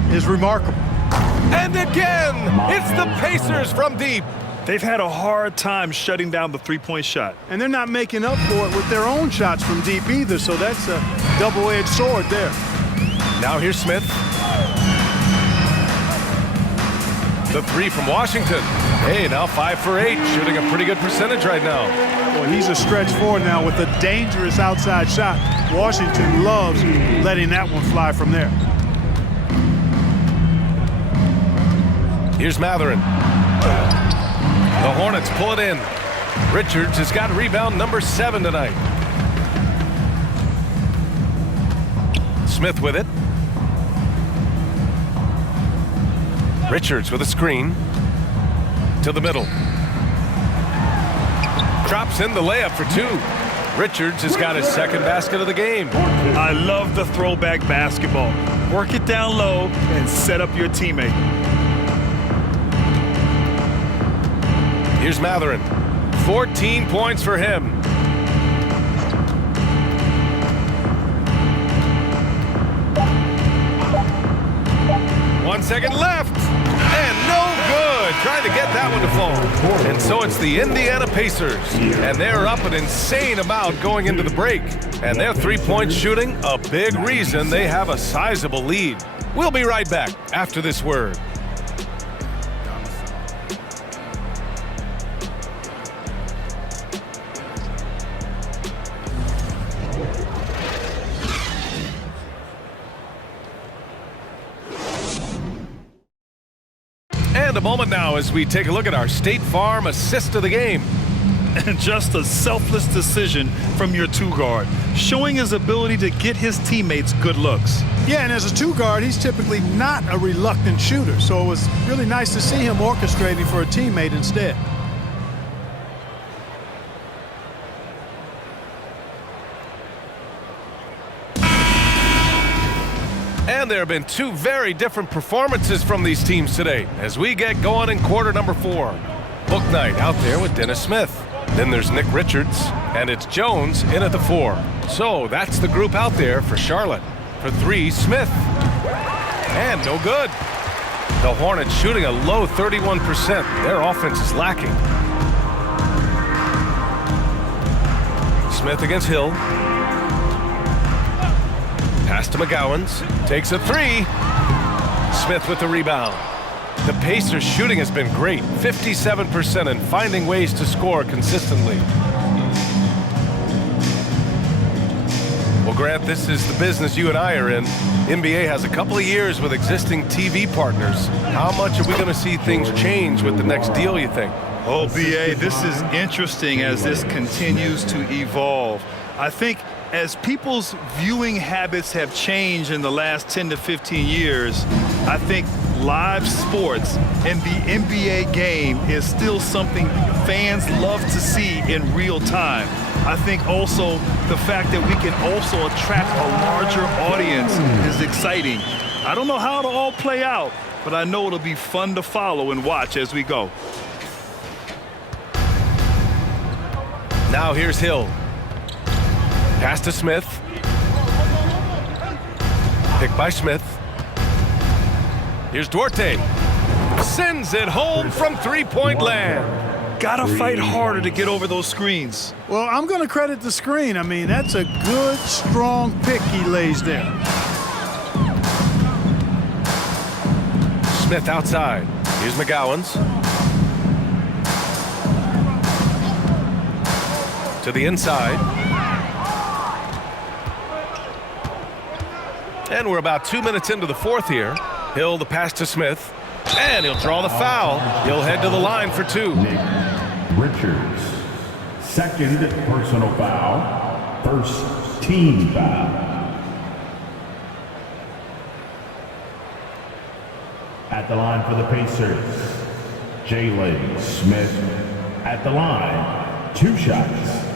is remarkable. And again, it's the Pacers from deep. They've had a hard time shutting down the 3-point shot. And they're not making up for it with their own shots from deep either, so that's a double-edged sword there. Now here's Smith. The 3 from Washington. Hey, now 5 for 8, shooting a pretty good percentage right now. Well, he's a stretch forward now with a dangerous outside shot. Washington loves letting that one fly from there. Here's Mathurin. The Hornets pull it in. Richards has got rebound number 7 tonight. Smith with it. Richards with a screen. To the middle. Drops in the layup for 2. Richards has got his second basket of the game. I love the throwback basketball. Work it down low and set up your teammate. Here's Mathurin. 14 points for him. One second left. And no good. Trying to get that one to fall. And so it's the Indiana Pacers. And they're up an insane amount going into the break. And their 3-point shooting, a big reason they have a sizable lead. We'll be right back after this word. And a moment now as we take a look at our State Farm assist of the game. And just a selfless decision from your 2-guard, showing his ability to get his teammates good looks. Yeah, and as a 2-guard, he's typically not a reluctant shooter, so it was really nice to see him orchestrating for a teammate instead. And there have been 2 very different performances from these teams today as we get going in quarter number 4. Book night out there with Dennis Smith. Then there's Nick Richards, and it's Jones in at the 4. So that's the group out there for Charlotte. For 3, Smith. And no good. The Hornets shooting a low 31%. Their offense is lacking. Smith against Hill. Pass to McGowans. Takes a three. Smith with the rebound. The Pacers shooting has been great, 57%, and finding ways to score consistently. Well, Grant, this is the business you and I are in. NBA has a couple of years with existing TV partners. How much are we going to see things change with the next deal, you think? Oh, BA, this is interesting as this continues to evolve. I think as people's viewing habits have changed in the last 10 to 15 years, I think live sports and the NBA game is still something fans love to see in real time. I think also the fact that we can also attract a larger audience is exciting. I don't know how it'll all play out, but I know it'll be fun to follow and watch as we go. Now here's Hill. Pass to Smith. Picked by Smith. Here's Duarte. Sends it home from three-point land. Gotta fight harder to get over those screens. Well, I'm going to credit the screen. I mean, that's a good, strong pick he lays there. Smith outside. Here's McGowans. To the inside. And we're about 2 minutes into the fourth here. Hill the pass to Smith. And he'll draw the foul. He'll head to the line for two. Richards, second personal foul, first team foul. At the line for the Pacers, Jalen Smith at the line, 2 shots.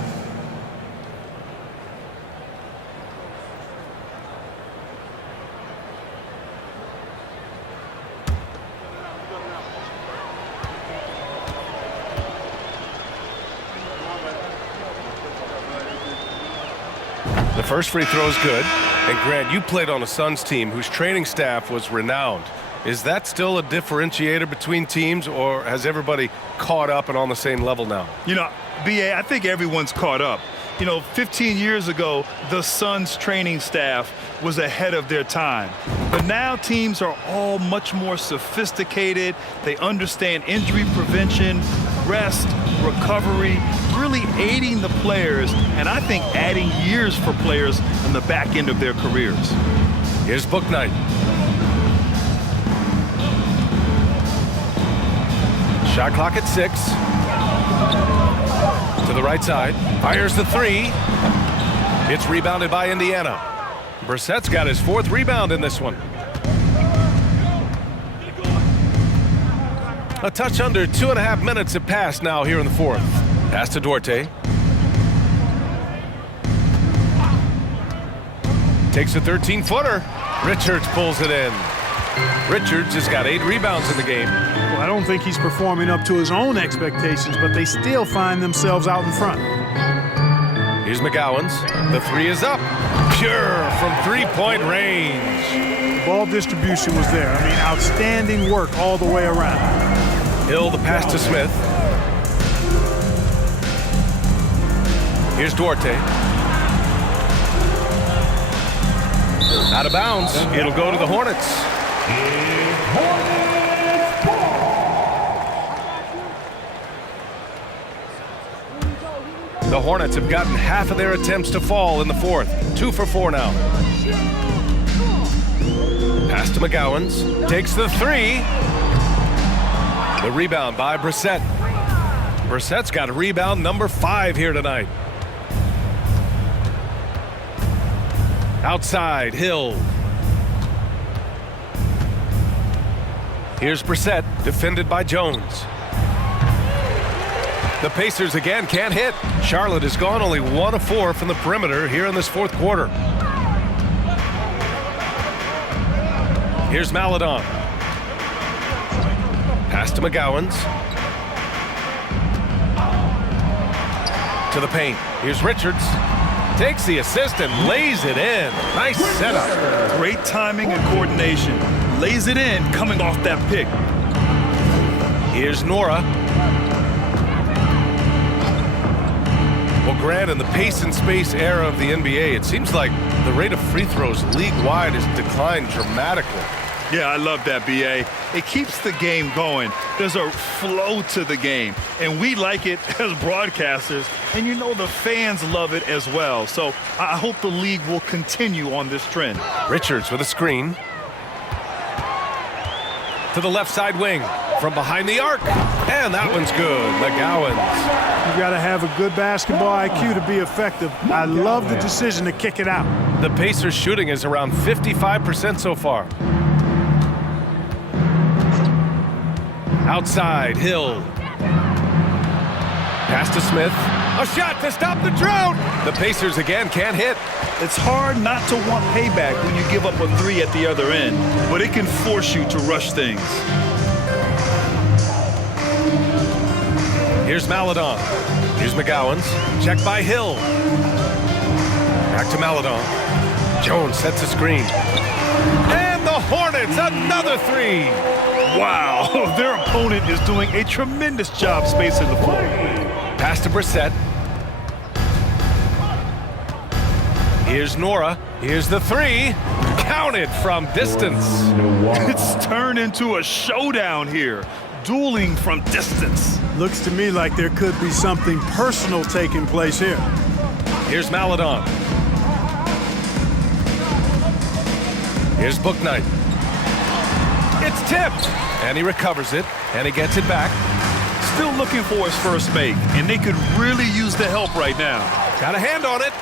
The first free throw is good. And Grant, you played on a Suns team whose training staff was renowned. Is that still a differentiator between teams, or has everybody caught up and on the same level now? You know, BA, I think everyone's caught up. You know, 15 years ago, the Suns training staff was ahead of their time. But now teams are all much more sophisticated. They understand injury prevention, rest, recovery, really aiding the players, and I think adding years for players on the back end of their careers. Here's Bouknight. Shot clock at 6. To the right side. Fires the three. It's rebounded by Indiana. Brissett's got his 4th rebound in this one. A touch under 2.5 minutes have passed now here in the 4th. Pass to Duarte. Takes a 13-footer. Richards pulls it in. Richards has got 8 rebounds in the game. Well, I don't think he's performing up to his own expectations, but they still find themselves out in front. Here's McGowans. The 3 is up. Pure from 3-point range. Ball distribution was there. I mean, outstanding work all the way around. Hill the pass to Smith. Here's Duarte. Out of bounds. It'll go to the Hornets. The Hornets have gotten half of their attempts to fall in the 4th. 2 for 4 now. Pass to McGowans. Takes the 3. The rebound by Brissett. Brissett's got a rebound number 5 here tonight. Outside, Hill. Here's Brissett, defended by Jones. The Pacers again can't hit. Charlotte has gone only 1 of 4 from the perimeter here in this 4th quarter. Here's Maladon. Pass to McGowans. To the paint. Here's Richards. Takes the assist and lays it in. Nice setup. Great timing and coordination. lays it in coming off that pick. Here's Nora. Well, Grant, in the pace and space era of the NBA, it seems like the rate of free throws league-wide has declined dramatically. Yeah, I love that, B.A. It keeps the game going. There's a flow to the game, and we like it as broadcasters, and you know the fans love it as well. So I hope the league will continue on this trend. Richards with a screen. To the left side wing. From behind the arc. And that one's good. McGowan's. You got to have a good basketball IQ to be effective. I love the decision to kick it out. The Pacers shooting is around 55% so far. Outside, Hill. Pass to Smith. A shot to stop the drought. The Pacers again can't hit. It's hard not to want payback when you give up a three at the other end, but it can force you to rush things. Here's Maladon. Here's McGowan's. Check by Hill. Back to Maladon. Jones sets a screen. And the Hornets, another three. Wow, their opponent is doing a tremendous job spacing the floor. Pass to Brissett. Here's Nora. Here's the three. Counted from distance. It's turned into a showdown here. Dueling from distance. Looks to me like there could be something personal taking place here. Here's Maladon. Here's Bouknight. It's tipped. And he recovers it. And he gets it back. Still looking for his first make. And they could really use the help right now. Got a hand on it.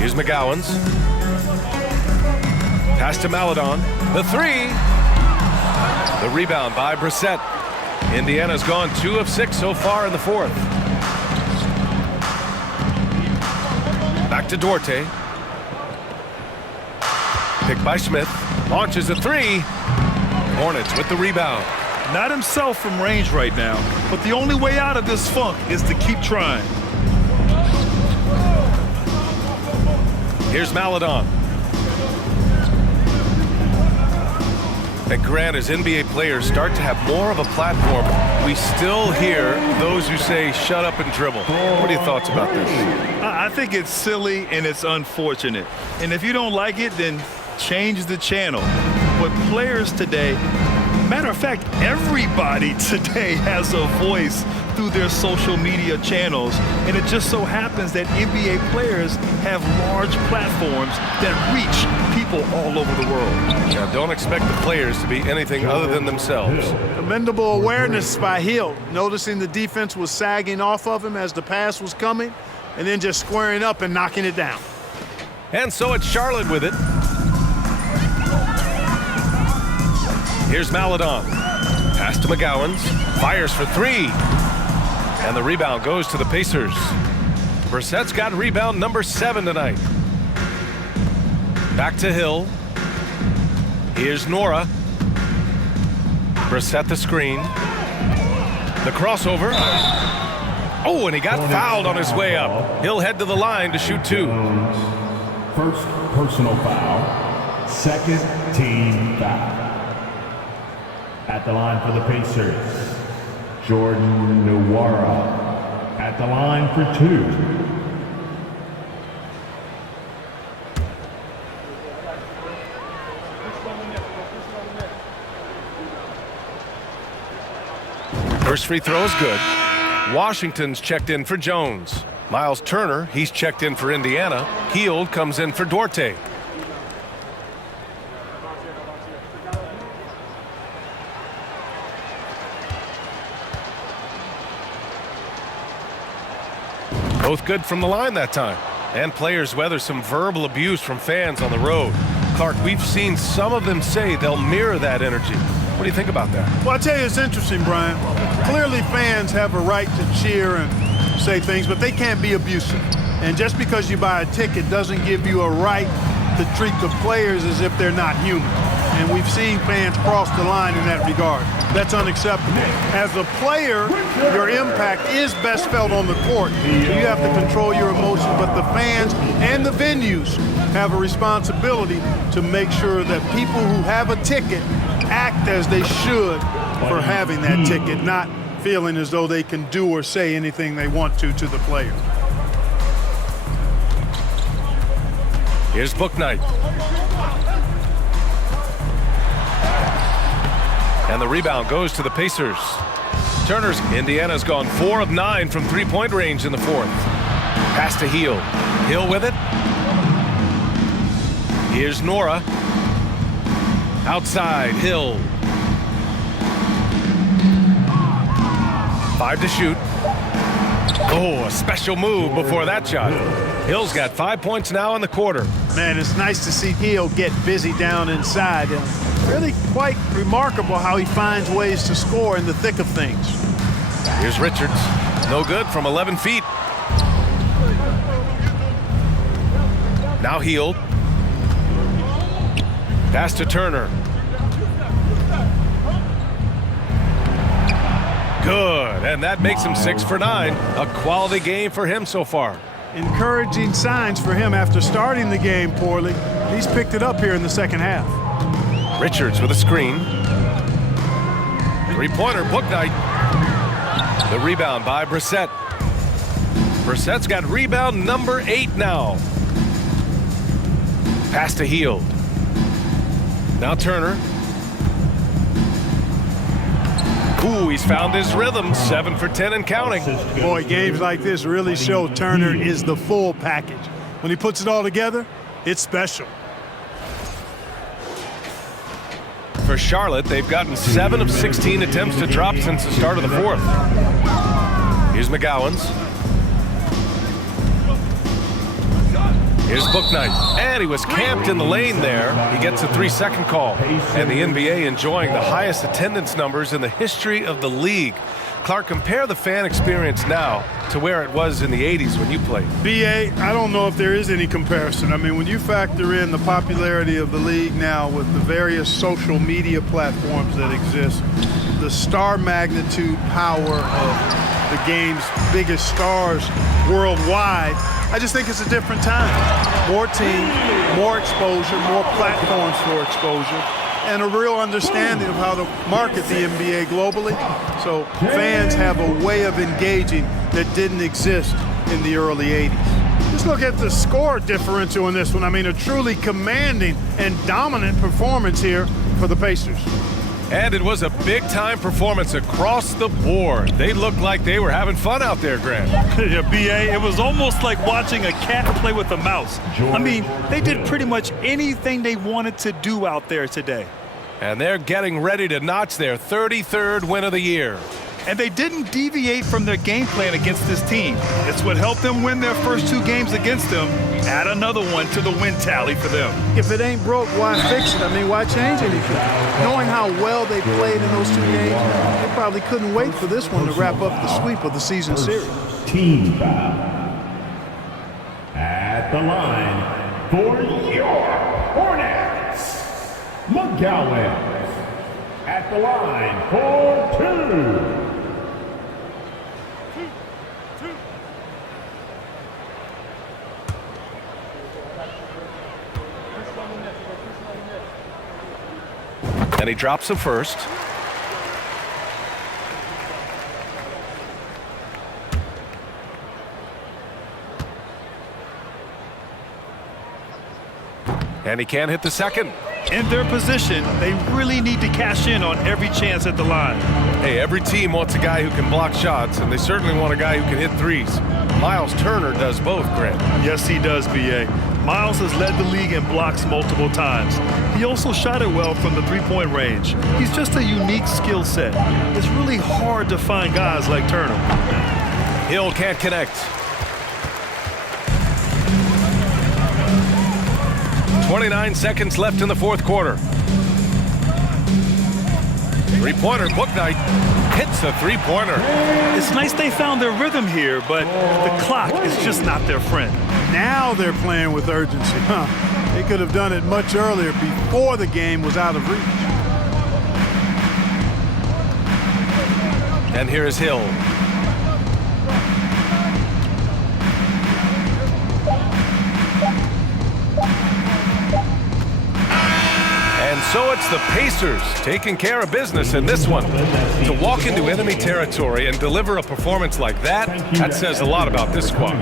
Here's McGowan's. Pass to Maladon. The three. The rebound by Brissett. Indiana's gone 2 of 6 so far in the fourth. Back to Duarte. Picked by Smith. Launches a three. Hornets with the rebound. Not himself from range right now, but the only way out of this funk is to keep trying. Here's Maladon. And Grant, as NBA players start to have more of a platform, we still hear those who say, shut up and dribble. What are your thoughts about this? I think it's silly and it's unfortunate. And if you don't like it, then change the channel. But players today, matter of fact, everybody today has a voice through their social media channels. And it just so happens that NBA players have large platforms that reach people all over the world. Now, don't expect the players to be anything other than themselves. Commendable awareness by Hill, noticing the defense was sagging off of him as the pass was coming, and then just squaring up and knocking it down. And so it's Charlotte with it. Here's Maladon. Pass to McGowan's. Fires for three. And the rebound goes to the Pacers. Brissett's got rebound number 7 tonight. Back to Hill. Here's Nora. Brissett the screen. The crossover. Oh, and he got fouled on his way up. He'll head to the line to shoot 2. First personal foul. Second team foul. At the line for the Pacers, Jordan Nwora. At the line for 2. First free throw is good. Washington's checked in for Jones. Miles Turner, he's checked in for Indiana. Hield comes in for Duarte. Both good from the line that time. And players weather some verbal abuse from fans on the road. Clark, we've seen some of them say they'll mirror that energy. What do you think about that? Well, I tell you, it's interesting, Brian. Clearly, fans have a right to cheer and say things, but they can't be abusive. And just because you buy a ticket doesn't give you a right to treat the players as if they're not human. And we've seen fans cross the line in that regard. That's unacceptable. As a player, your impact is best felt on the court. So you have to control your emotions, but the fans and the venues have a responsibility to make sure that people who have a ticket act as they should for having that ticket, not feeling as though they can do or say anything they want to the player. Here's Bouknight. And the rebound goes to the Pacers. Turner's Indiana's gone 4 of 9 from three-point range in the fourth. Pass to Hill. Hill with it. Here's Nora. Outside, Hill. 5 to shoot. Oh, a special move before that shot. Hill's got 5 points now in the quarter. Man, it's nice to see Hill get busy down inside. Really quite remarkable how he finds ways to score in the thick of things. Here's Richards. No good from 11 feet. Now Hill. Pass to Turner. Good, and that makes him 6 for 9. A quality game for him so far. Encouraging signs for him after starting the game poorly. He's picked it up here in the second half. Richards with a screen. Three-pointer, Bouknight. The rebound by Brissett. Brissett's got rebound number 8 now. Pass to Hill. Now Turner. Ooh, he's found his rhythm. 7 for 10 and counting. Boy, games like this really show Turner is the full package. When he puts it all together, it's special. For Charlotte, they've gotten 7 of 16 attempts to drop since the start of the fourth. Here's McGowan's. Here's Bouknight. And he was camped in the lane there. He gets a 3-second call. And the NBA enjoying the highest attendance numbers in the history of the league. Clark, compare the fan experience now to where it was in the 80s when you played. BA, I don't know if there is any comparison. I mean, when you factor in the popularity of the league now with the various social media platforms that exist, the star magnitude power of the game's biggest stars worldwide, I just think it's a different time. More teams, more exposure, more platforms for exposure, and a real understanding of how to market the NBA globally. So fans have a way of engaging that didn't exist in the early 80s. Just look at the score differential in this one. I mean, a truly commanding and dominant performance here for the Pacers. And it was a big-time performance across the board. They looked like they were having fun out there, Grant. Yeah, BA, it was almost like watching a cat play with a mouse. I mean, they did pretty much anything they wanted to do out there today. And they're getting ready to notch their 33rd win of the year. And they didn't deviate from their game plan against this team. It's what helped them win their first 2 games against them. Add another one to the win tally for them. If it ain't broke, why fix it? I mean, why change anything? Knowing how well they played in those 2 games, they probably couldn't wait for this one to wrap up the sweep of the season series. Team foul. At the line for your Hornets, McGowan. At the line for 2. And he drops him first. And he can't hit the second. In their position, they really need to cash in on every chance at the line. Hey, every team wants a guy who can block shots, and they certainly want a guy who can hit threes. Miles Turner does both, Grant. Yes, he does, BA. Miles has led the league in blocks multiple times. He also shot it well from the three-point range. He's just a unique skill set. It's really hard to find guys like Turner. Hill can't connect. 29 seconds left in the fourth quarter. Three-pointer, Bouknight hits a three-pointer. It's nice they found their rhythm here, but the clock is just not their friend. Now they're playing with urgency, huh? They could have done it much earlier, before the game was out of reach. And here is Hill. And so it's the Pacers taking care of business in this one. To walk into enemy territory and deliver a performance like that, that says a lot about this squad.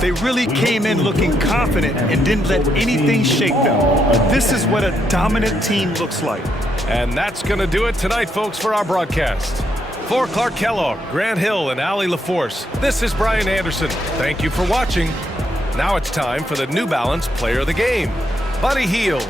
They really came in looking confident and didn't let anything shake them. This is what a dominant team looks like. And that's going to do it tonight, folks, for our broadcast. For Clark Kellogg, Grant Hill, and Allie LaForce, this is Brian Anderson. Thank you for watching. Now it's time for the New Balance Player of the Game, Buddy Hield.